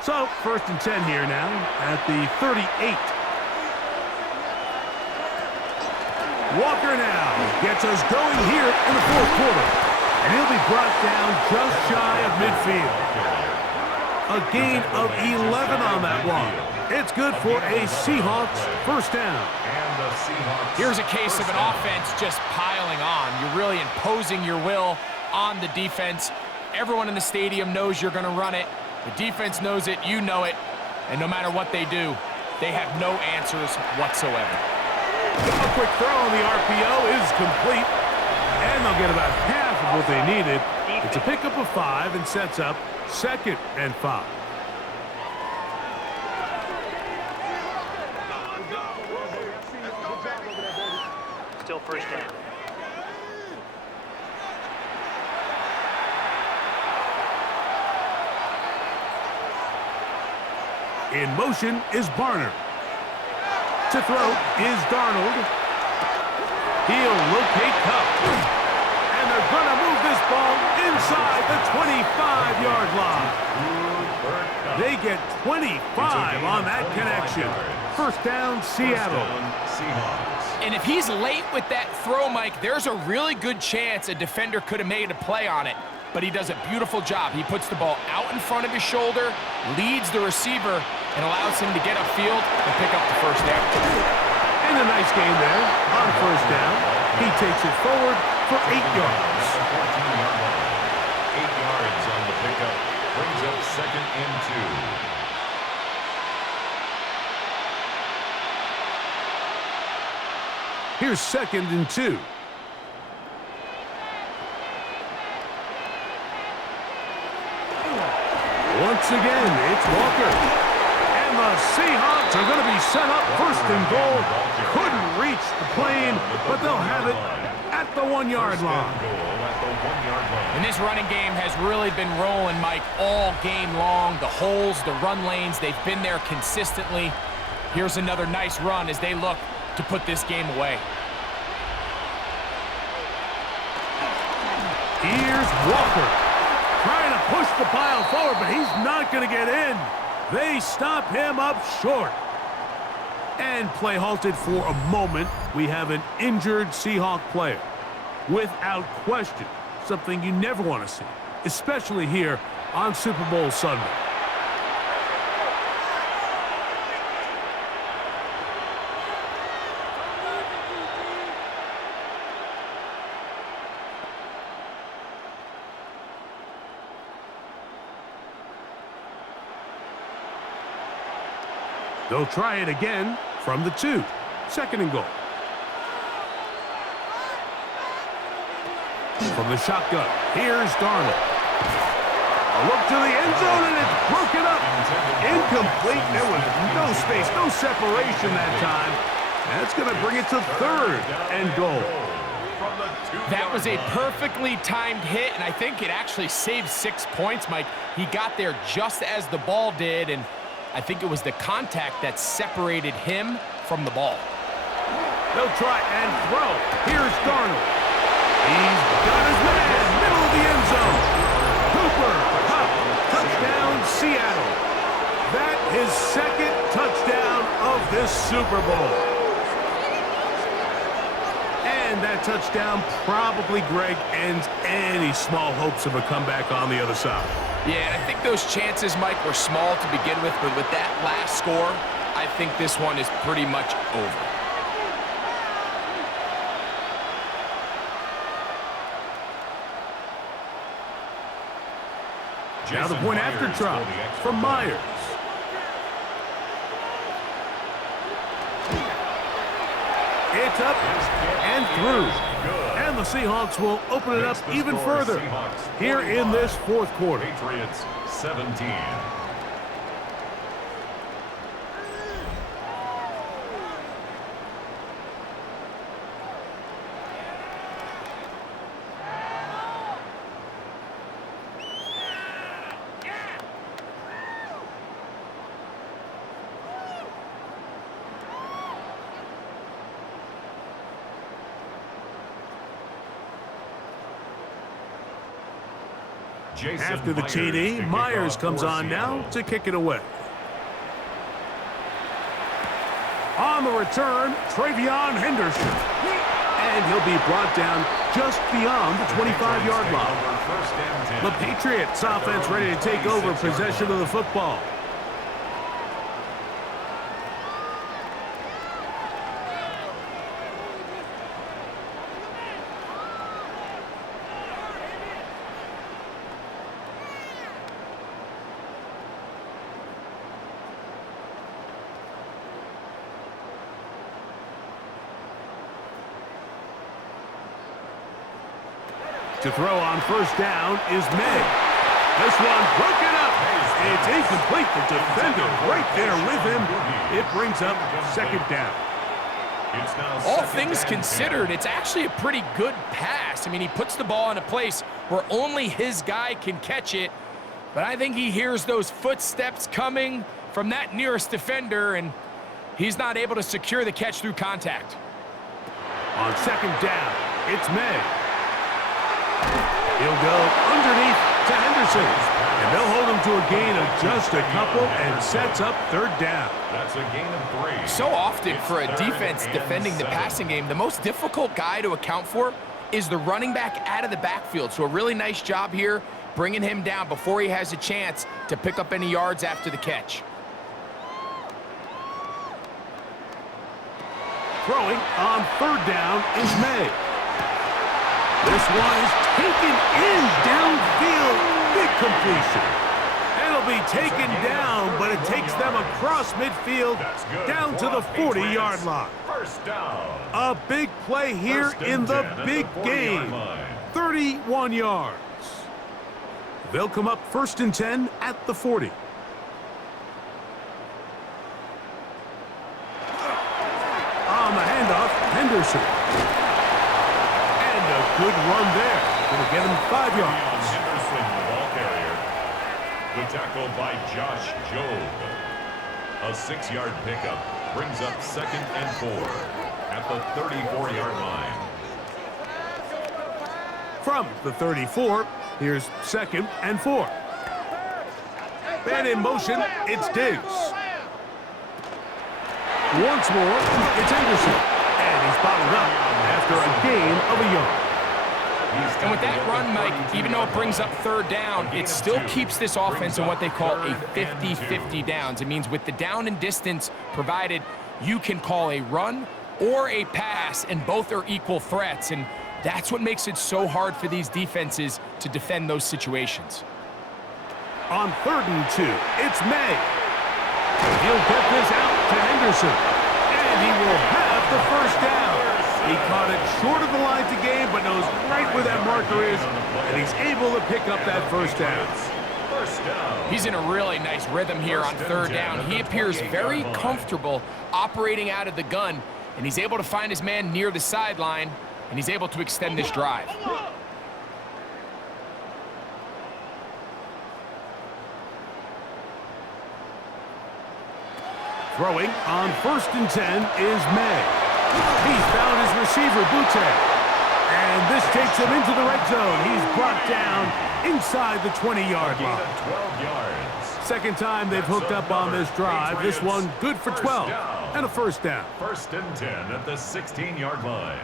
So, 1st and 10 here now at the 38. Walker now gets us going here in the 4th quarter. And he'll be brought down just shy of midfield. A gain of 11 on that one. It's good for a Seahawks first down. And the Seahawks. Here's a case of an offense just piling on. You're really imposing your will on the defense. Everyone in the stadium knows you're going to run it. The defense knows it, you know it, and no matter what they do, they have no answers whatsoever. A quick throw on the RPO is complete, and they'll get about half of what they needed. It's a pickup of 5 and sets up 2nd and 5. Still first down. In motion is Barner. To throw is Darnold. He'll locate Cup. And they're going to move this ball inside the 25-yard line. They get 25 on that connection. First down, Seattle. And if he's late with that throw, Mike, there's a really good chance a defender could have made a play on it. But he does a beautiful job. He puts the ball out in front of his shoulder, leads the receiver, and allows him to get upfield and pick up the first down. And a nice game there on first down. He takes it forward for 8 yards. 8 yards on the pickup. Brings up 2nd and 2. Here's 2nd and 2. Once again, it's Walker. And the Seahawks are going to be set up 1st and goal. Couldn't reach the plane, but they'll have it at the 1-yard line. And this running game has really been rolling, Mike, all game long. The holes, the run lanes, they've been there consistently. Here's another nice run as they look to put this game away. Here's Walker. Trying to push the pile forward, but he's not going to get in. They stop him up short. And play halted for a moment. We have an injured Seahawk player. Without question, something you never want to see, especially here on Super Bowl Sunday. They'll try it again from the 2. 2nd and goal. From the shotgun, here's Darnold. A look to the end zone, and it's broken up. Incomplete. There was no space, no separation that time. That's going to bring it to 3rd and goal. That was a perfectly timed hit, and I think it actually saved 6 points, Mike. He got there just as the ball did, and I think it was the contact that separated him from the ball. They'll try and throw. Here's Darnold. He's got his man, middle of the end zone. Cooper, Cup, touchdown, Seattle. That is 2nd touchdown of this Super Bowl. And that touchdown probably, Greg, ends any small hopes of a comeback on the other side. Yeah, and I think those chances, Mike, were small to begin with, but with that last score, I think this one is pretty much over. Now the point after try from Myers. It's up and through. And the Seahawks will open it up even further here in this fourth quarter. Patriots 17. After the TD, Myers comes on now to kick it away. On the return, Travion Henderson. And he'll be brought down just beyond the 25-yard line. The Patriots offense ready to take over possession of the football. To throw on first down is May. This one broken up. It's incomplete. The defender right there with him. It brings up second down. All things considered, it's actually a pretty good pass. I mean, he puts the ball in a place where only his guy can catch it. But I think he hears those footsteps coming from that nearest defender, and he's not able to secure the catch through contact. On second down, it's May. He'll go underneath to Henderson. And they'll hold him to a gain of just a couple and sets up third down. That's a gain of 3. So often for a defense defending the passing game, the most difficult guy to account for is the running back out of the backfield. So a really nice job here bringing him down before he has a chance to pick up any yards after the catch. Throwing on third down is May. This one is taken in downfield. Big completion. It'll be taken down, but it takes them across midfield down to the 40-yard line. First down. A big play here in the big game. 31 yards. They'll come up 1st and 10 at the 40. On the handoff, Henderson. And a good run there. Gonna get him 5 yards. Henderson, the ball carrier. Good tackle by Josh Jobe. A 6-yard pickup brings up 2nd and 4 at the 34-yard line. From the 34, here's 2nd and 4. And in motion, it's Diggs. Once more, it's Anderson. And he's bottled up after a gain of a yard. And with that run, Mike, even though it brings up third down, it still keeps this offense in what they call a 50-50 downs. It means with the down and distance provided, you can call a run or a pass, and both are equal threats. And that's what makes it so hard for these defenses to defend those situations. On 3rd and 2, it's May. He'll get this out to Henderson. And he will have the first down. He caught it short of the line to gain, but knows right where that marker is, and he's able to pick up that first down. He's in a really nice rhythm here on 3rd down. He appears very comfortable operating out of the gun, and he's able to find his man near the sideline, and he's able to extend this drive. Throwing on 1st and 10 is May. He's found his receiver, Butte. And this takes him into the red zone. He's brought down inside the 20-yard line. 12 yards. Second time they've hooked up on this drive. This one good for 12 and a first down. 1st and 10 at the 16-yard line.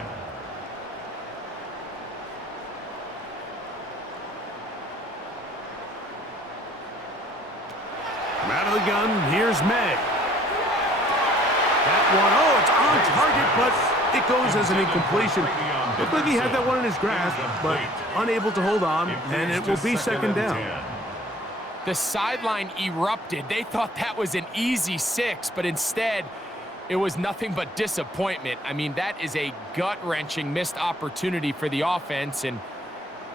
Out of the gun, here's May. That one, oh, it's on target, but it goes as an incompletion. Looked like he had that one in his grasp, but unable to hold on, and it will be 2nd down. The sideline erupted. They thought that was an easy 6, but instead, it was nothing but disappointment. I mean, that is a gut-wrenching missed opportunity for the offense, and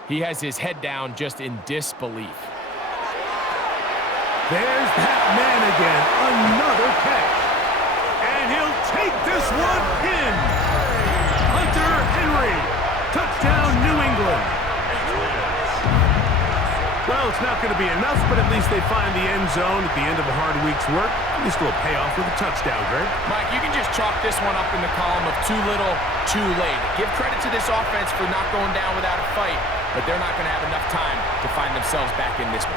he has his head down just in disbelief. There's that man again, another catch. And he'll take this one in. Hunter Henry, touchdown New England. Well, it's not going to be enough, but at least they find the end zone at the end of a hard week's work. At least it'll pay off with a touchdown, Greg. Mike, you can just chalk this one up in the column of too little, too late. Give credit to this offense for not going down without a fight, but they're not going to have enough time to find themselves back in this one.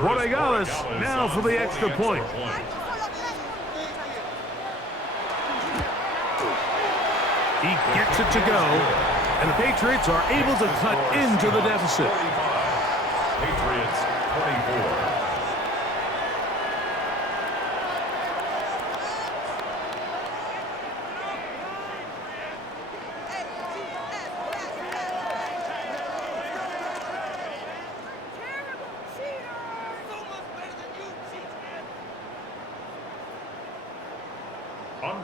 Borregales now for the extra point. He gets it to go, and the Patriots are able to cut into the deficit. Patriots 24.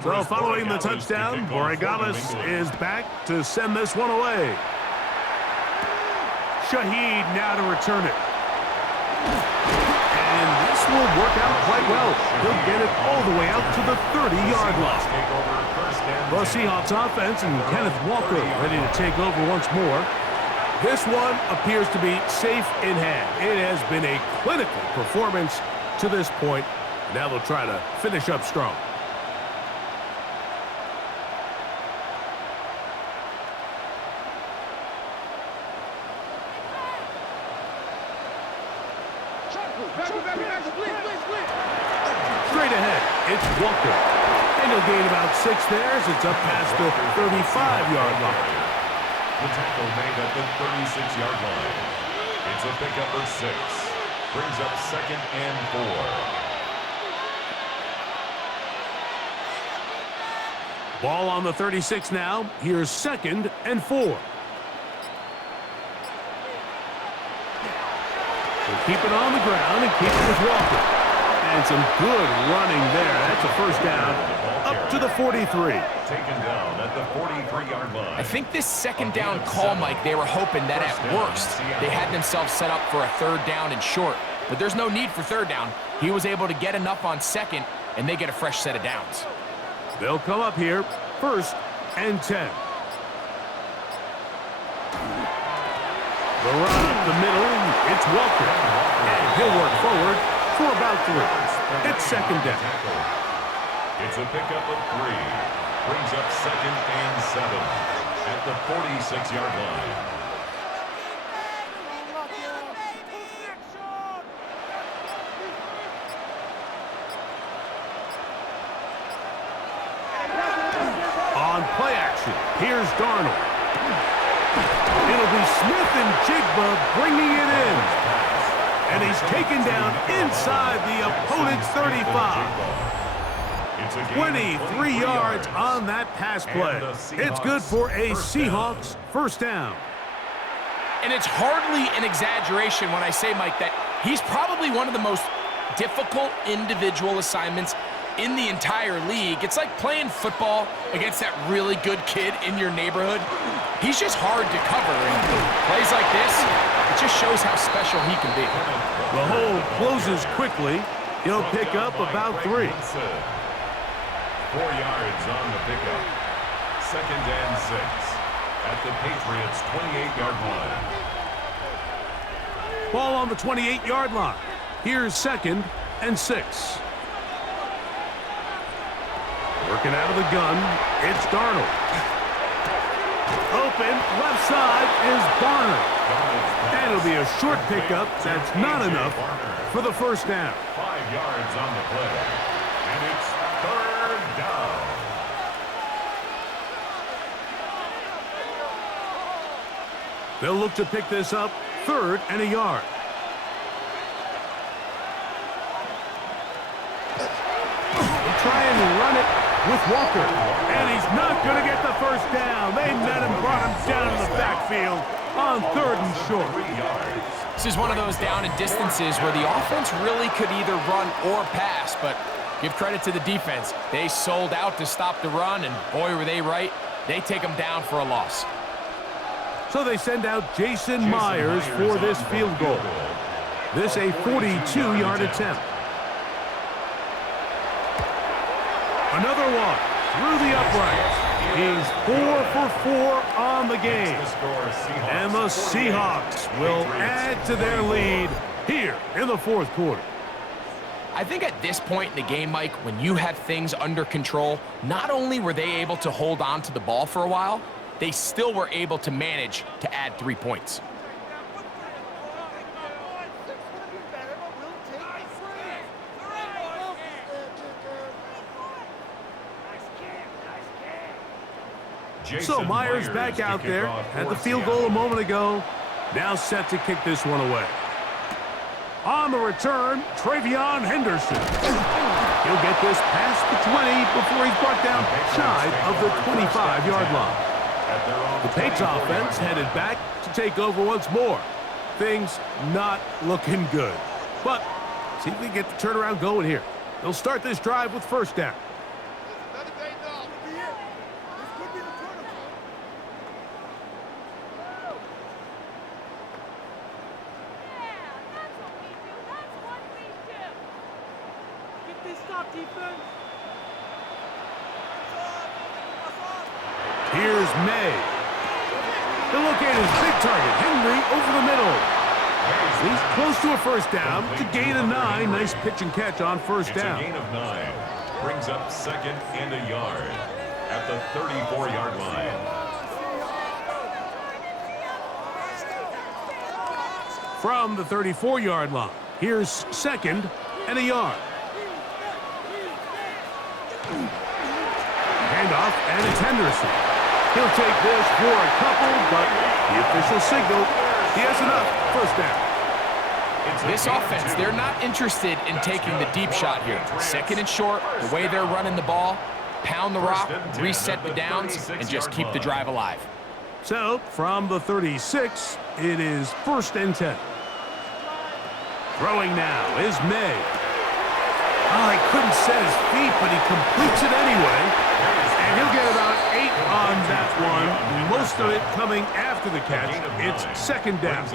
So following the touchdown, Borregales is back to send this one away. Shaheed now to return it. And this will work out quite well. He'll get it all the way out to the 30-yard line. The Seahawks offense and Kenneth Walker ready to take over once more. This one appears to be safe in hand. It has been a clinical performance to this point. Now they'll try to finish up strong. Straight ahead, it's Walker. And he'll gain about 6 there as it's up past the 35-yard line. The tackle made at the 36-yard line. It's a pickup for 6. Brings up 2nd and 4. Ball on the 36 now. Here's 2nd and 4. We'll keep it on the ground and keep it with Walker. And some good running there. That's a first down up to the 43. Taken down at the 43-yard line. I think this 2nd down call, Mike, they were hoping that at worst they had themselves set up for a 3rd down and short. But there's no need for 3rd down. He was able to get enough on 2nd, and they get a fresh set of downs. They'll come up here, 1st and 10. The run up the middle, it's Walker. And he'll work forward for about 3. It's 2nd down. It's a pickup of 3. Brings up 2nd and 7 at the 46-yard line. On play action, here's Darnold. It'll be Smith and Jigba bringing it in. And he's taken down inside the opponent's 35. 23 yards on that pass play. It's good for a Seahawks first down. And it's hardly an exaggeration when I say, Mike, that he's probably one of the most difficult individual assignments in the entire league. It's like playing football against that really good kid in your neighborhood. He's just hard to cover, and plays like this, it just shows how special he can be. The hole closes quickly. He'll pick up about 3. 4 yards on the pickup. 2nd and 6 at the Patriots' 28-yard line. Ball on the 28-yard line. Here's 2nd and 6. Working out of the gun, it's Darnold. Open, left side is Barner. And it'll be a short pickup. That's not enough for the first down. 5 yards on the play. And it's 3rd down. They'll look to pick this up 3rd and a yard. They'll try and run it with Walker. And he's not going to get the first down. They met him, brought him down to the backfield on 3rd and short. This is one of those down and distances where the offense really could either run or pass, but give credit to the defense. They sold out to stop the run, and boy, were they right. They take them down for a loss. So they send out Jason Myers for this field goal. This a 42-yard attempt. Another one through the uprights. He's 4 for 4 on the game. And the Seahawks will add to their lead here in the 4th quarter. I think at this point in the game, Mike, when you have things under control, not only were they able to hold on to the ball for a while, they still were able to manage to add 3 points. So Myers back out there, had the field goal a moment ago, now set to kick this one away. On the return, Travion Henderson. He'll get this past the 20 before he's brought down shy of the 25-yard line. The Patriots offense headed back to take over once more. Things not looking good. But see if we can get the turnaround going here. They'll start this drive with 1st down. Here's May. He'll look at his big target, Henry, over the middle. He's close to a 1st down to gain a 9. Nice pitch and catch on 1st down. It's a gain of 9. Brings up 2nd and a yard at the 34-yard line. From the 34-yard line, here's 2nd and a yard. Handoff, and it's Henderson. He'll take this for a couple, but the official signal, he has enough. 1st down. This offense, they're not interested in taking the deep shot here. 2nd and short, the way they're running the ball, pound the rock, reset the downs, and just keep the drive alive. So, from the 36, it is 1st and 10. Throwing now is May. Oh, he couldn't set his feet, but he completes it anyway. And he'll get about 8 on that one. Most of it coming after the catch. It's 2nd down.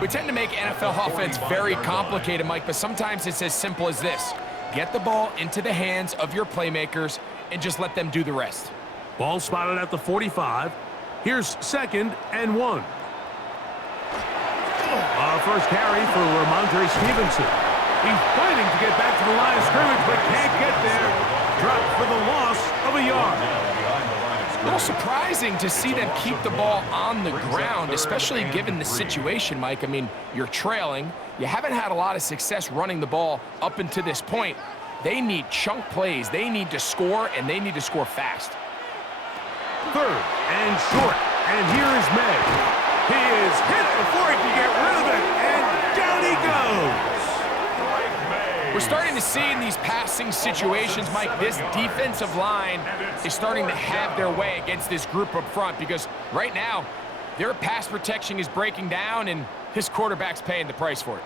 We tend to make NFL offense very complicated, Mike, but sometimes it's as simple as this. Get the ball into the hands of your playmakers and just let them do the rest. Ball spotted at the 45. Here's 2nd and 1. First carry for Ramondre Stevenson. He's fighting to get back to the line of scrimmage, but can't get there. Dropped for the loss of a yard. A little surprising to see them keep the ball on the ground, especially given the situation, Mike. I mean, you're trailing. You haven't had a lot of success running the ball up until this point. They need chunk plays. They need to score, and they need to score fast. 3rd and short. And here is May. He is hit before he can get rid of it, and down he goes. We're starting to see in these passing situations, Mike, this defensive line is starting to have their way against this group up front because right now, their pass protection is breaking down, and his quarterback's paying the price for it.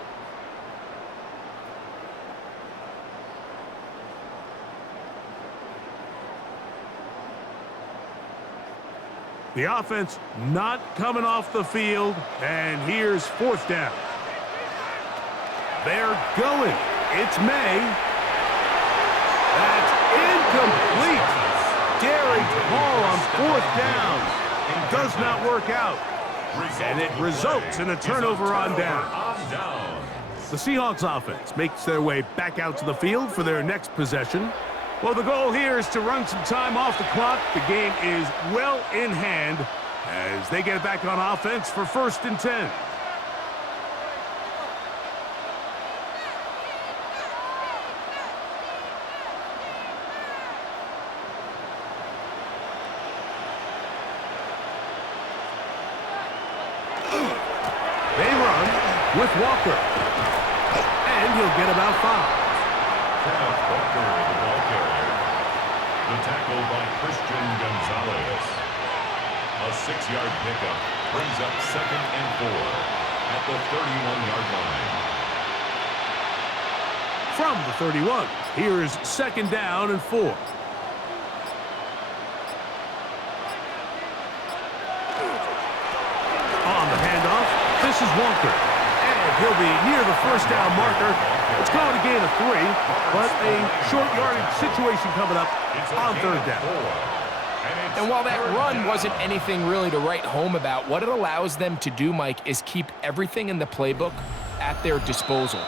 The offense not coming off the field, and here's 4th down. They're going. It's May. That's incomplete. Derek Hall on 4th down. Does not work out. And it results in a turnover on down. The Seahawks offense makes their way back out to the field for their next possession. Well, the goal here is to run some time off the clock. The game is well in hand as they get back on offense for 1st and 10. They run with Walker. And he'll get about 5. The tackle by Christian Gonzalez. A 6-yard pickup brings up 2nd and 4 at the 31-yard line. From the 31, here's 2nd down and 4. On the handoff, this is Walker. And he'll be near the 1st down marker. It's going to gain a 3, but a short yardage situation coming up on 3rd down. And while that run wasn't anything really to write home about, what it allows them to do, Mike, is keep everything in the playbook at their disposal.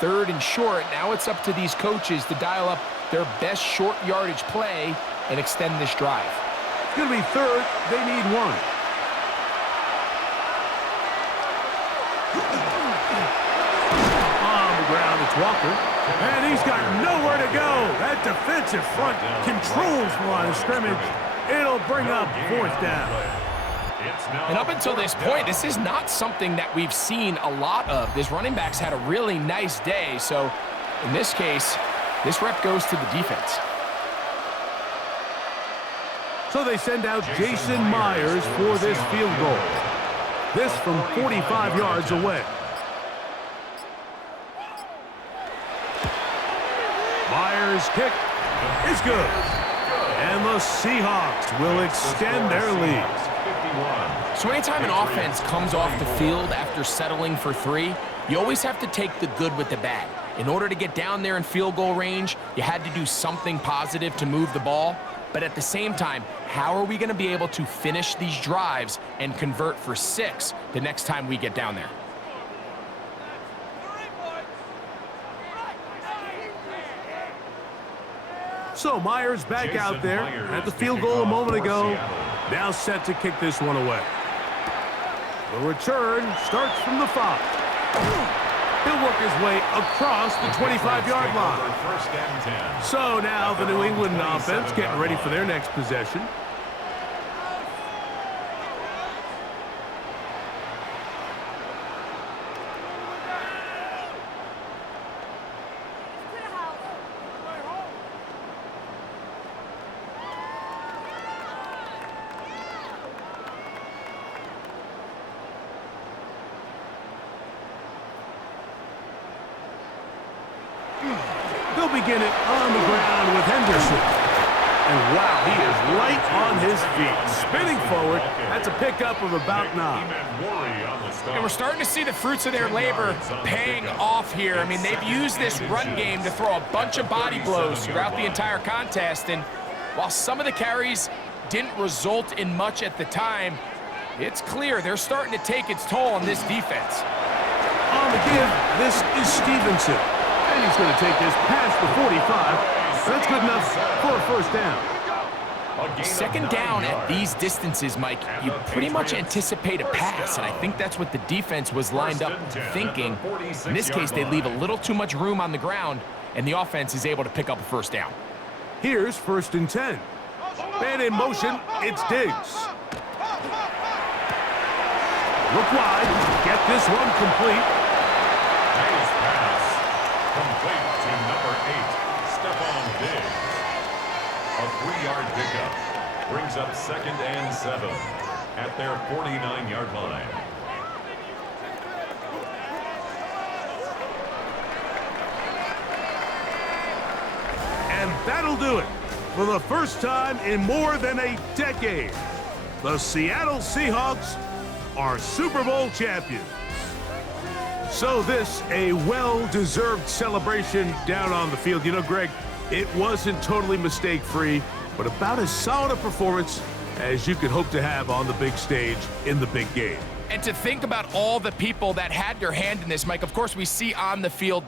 3rd and short, now it's up to these coaches to dial up their best short yardage play and extend this drive. It's going to be 3rd. They need 1. On the ground, it's Walker. And he's got nowhere to go. That defensive front controls the line of scrimmage. It'll bring up 4th down. And up until this point, this is not something that we've seen a lot of. This running back's had a really nice day. So in this case, this rep goes to the defense. So they send out Jason Myers for this field goal. This from 45 yards away. Myers' kick is good. And the Seahawks will extend their lead. So anytime an offense comes off the field after settling for 3, you always have to take the good with the bad. In order to get down there in field goal range, you had to do something positive to move the ball. But at the same time, how are we going to be able to finish these drives and convert for 6 the next time we get down there? So Myers back out there at the field goal a moment ago. Now set to kick this one away. The return starts from the 5. He'll work his way across the 25-yard line. So now the New England offense getting ready for their next possession. They'll begin it on the ground with Henderson. And wow, he is light on his feet. Spinning forward, that's a pickup of about 9. And we're starting to see the fruits of their labor paying off here. I mean, they've used this run game to throw a bunch of body blows throughout the entire contest. And while some of the carries didn't result in much at the time, it's clear they're starting to take its toll on this defense. On the give, this is Stevenson. And he's going to take this past the 45. That's good enough for a 1st down. 2nd down at these distances, Mike, you pretty much anticipate a pass, and I think that's what the defense was lined up thinking. In this case, they leave a little too much room on the ground, and the offense is able to pick up a 1st down. Here's 1st and 10. And in motion, it's Diggs. Look wide. Get this one complete. Nice pass. Complete to number 8, Stephon Diggs. A 3-yard pickup brings up 2nd and 7 at their 49-yard line. And that'll do it. For the first time in more than a decade, the Seattle Seahawks are Super Bowl champions. So this, a well-deserved celebration down on the field. You know, Greg, it wasn't totally mistake-free, but about as solid a performance as you could hope to have on the big stage in the big game. And to think about all the people that had their hand in this, Mike, of course we see on the field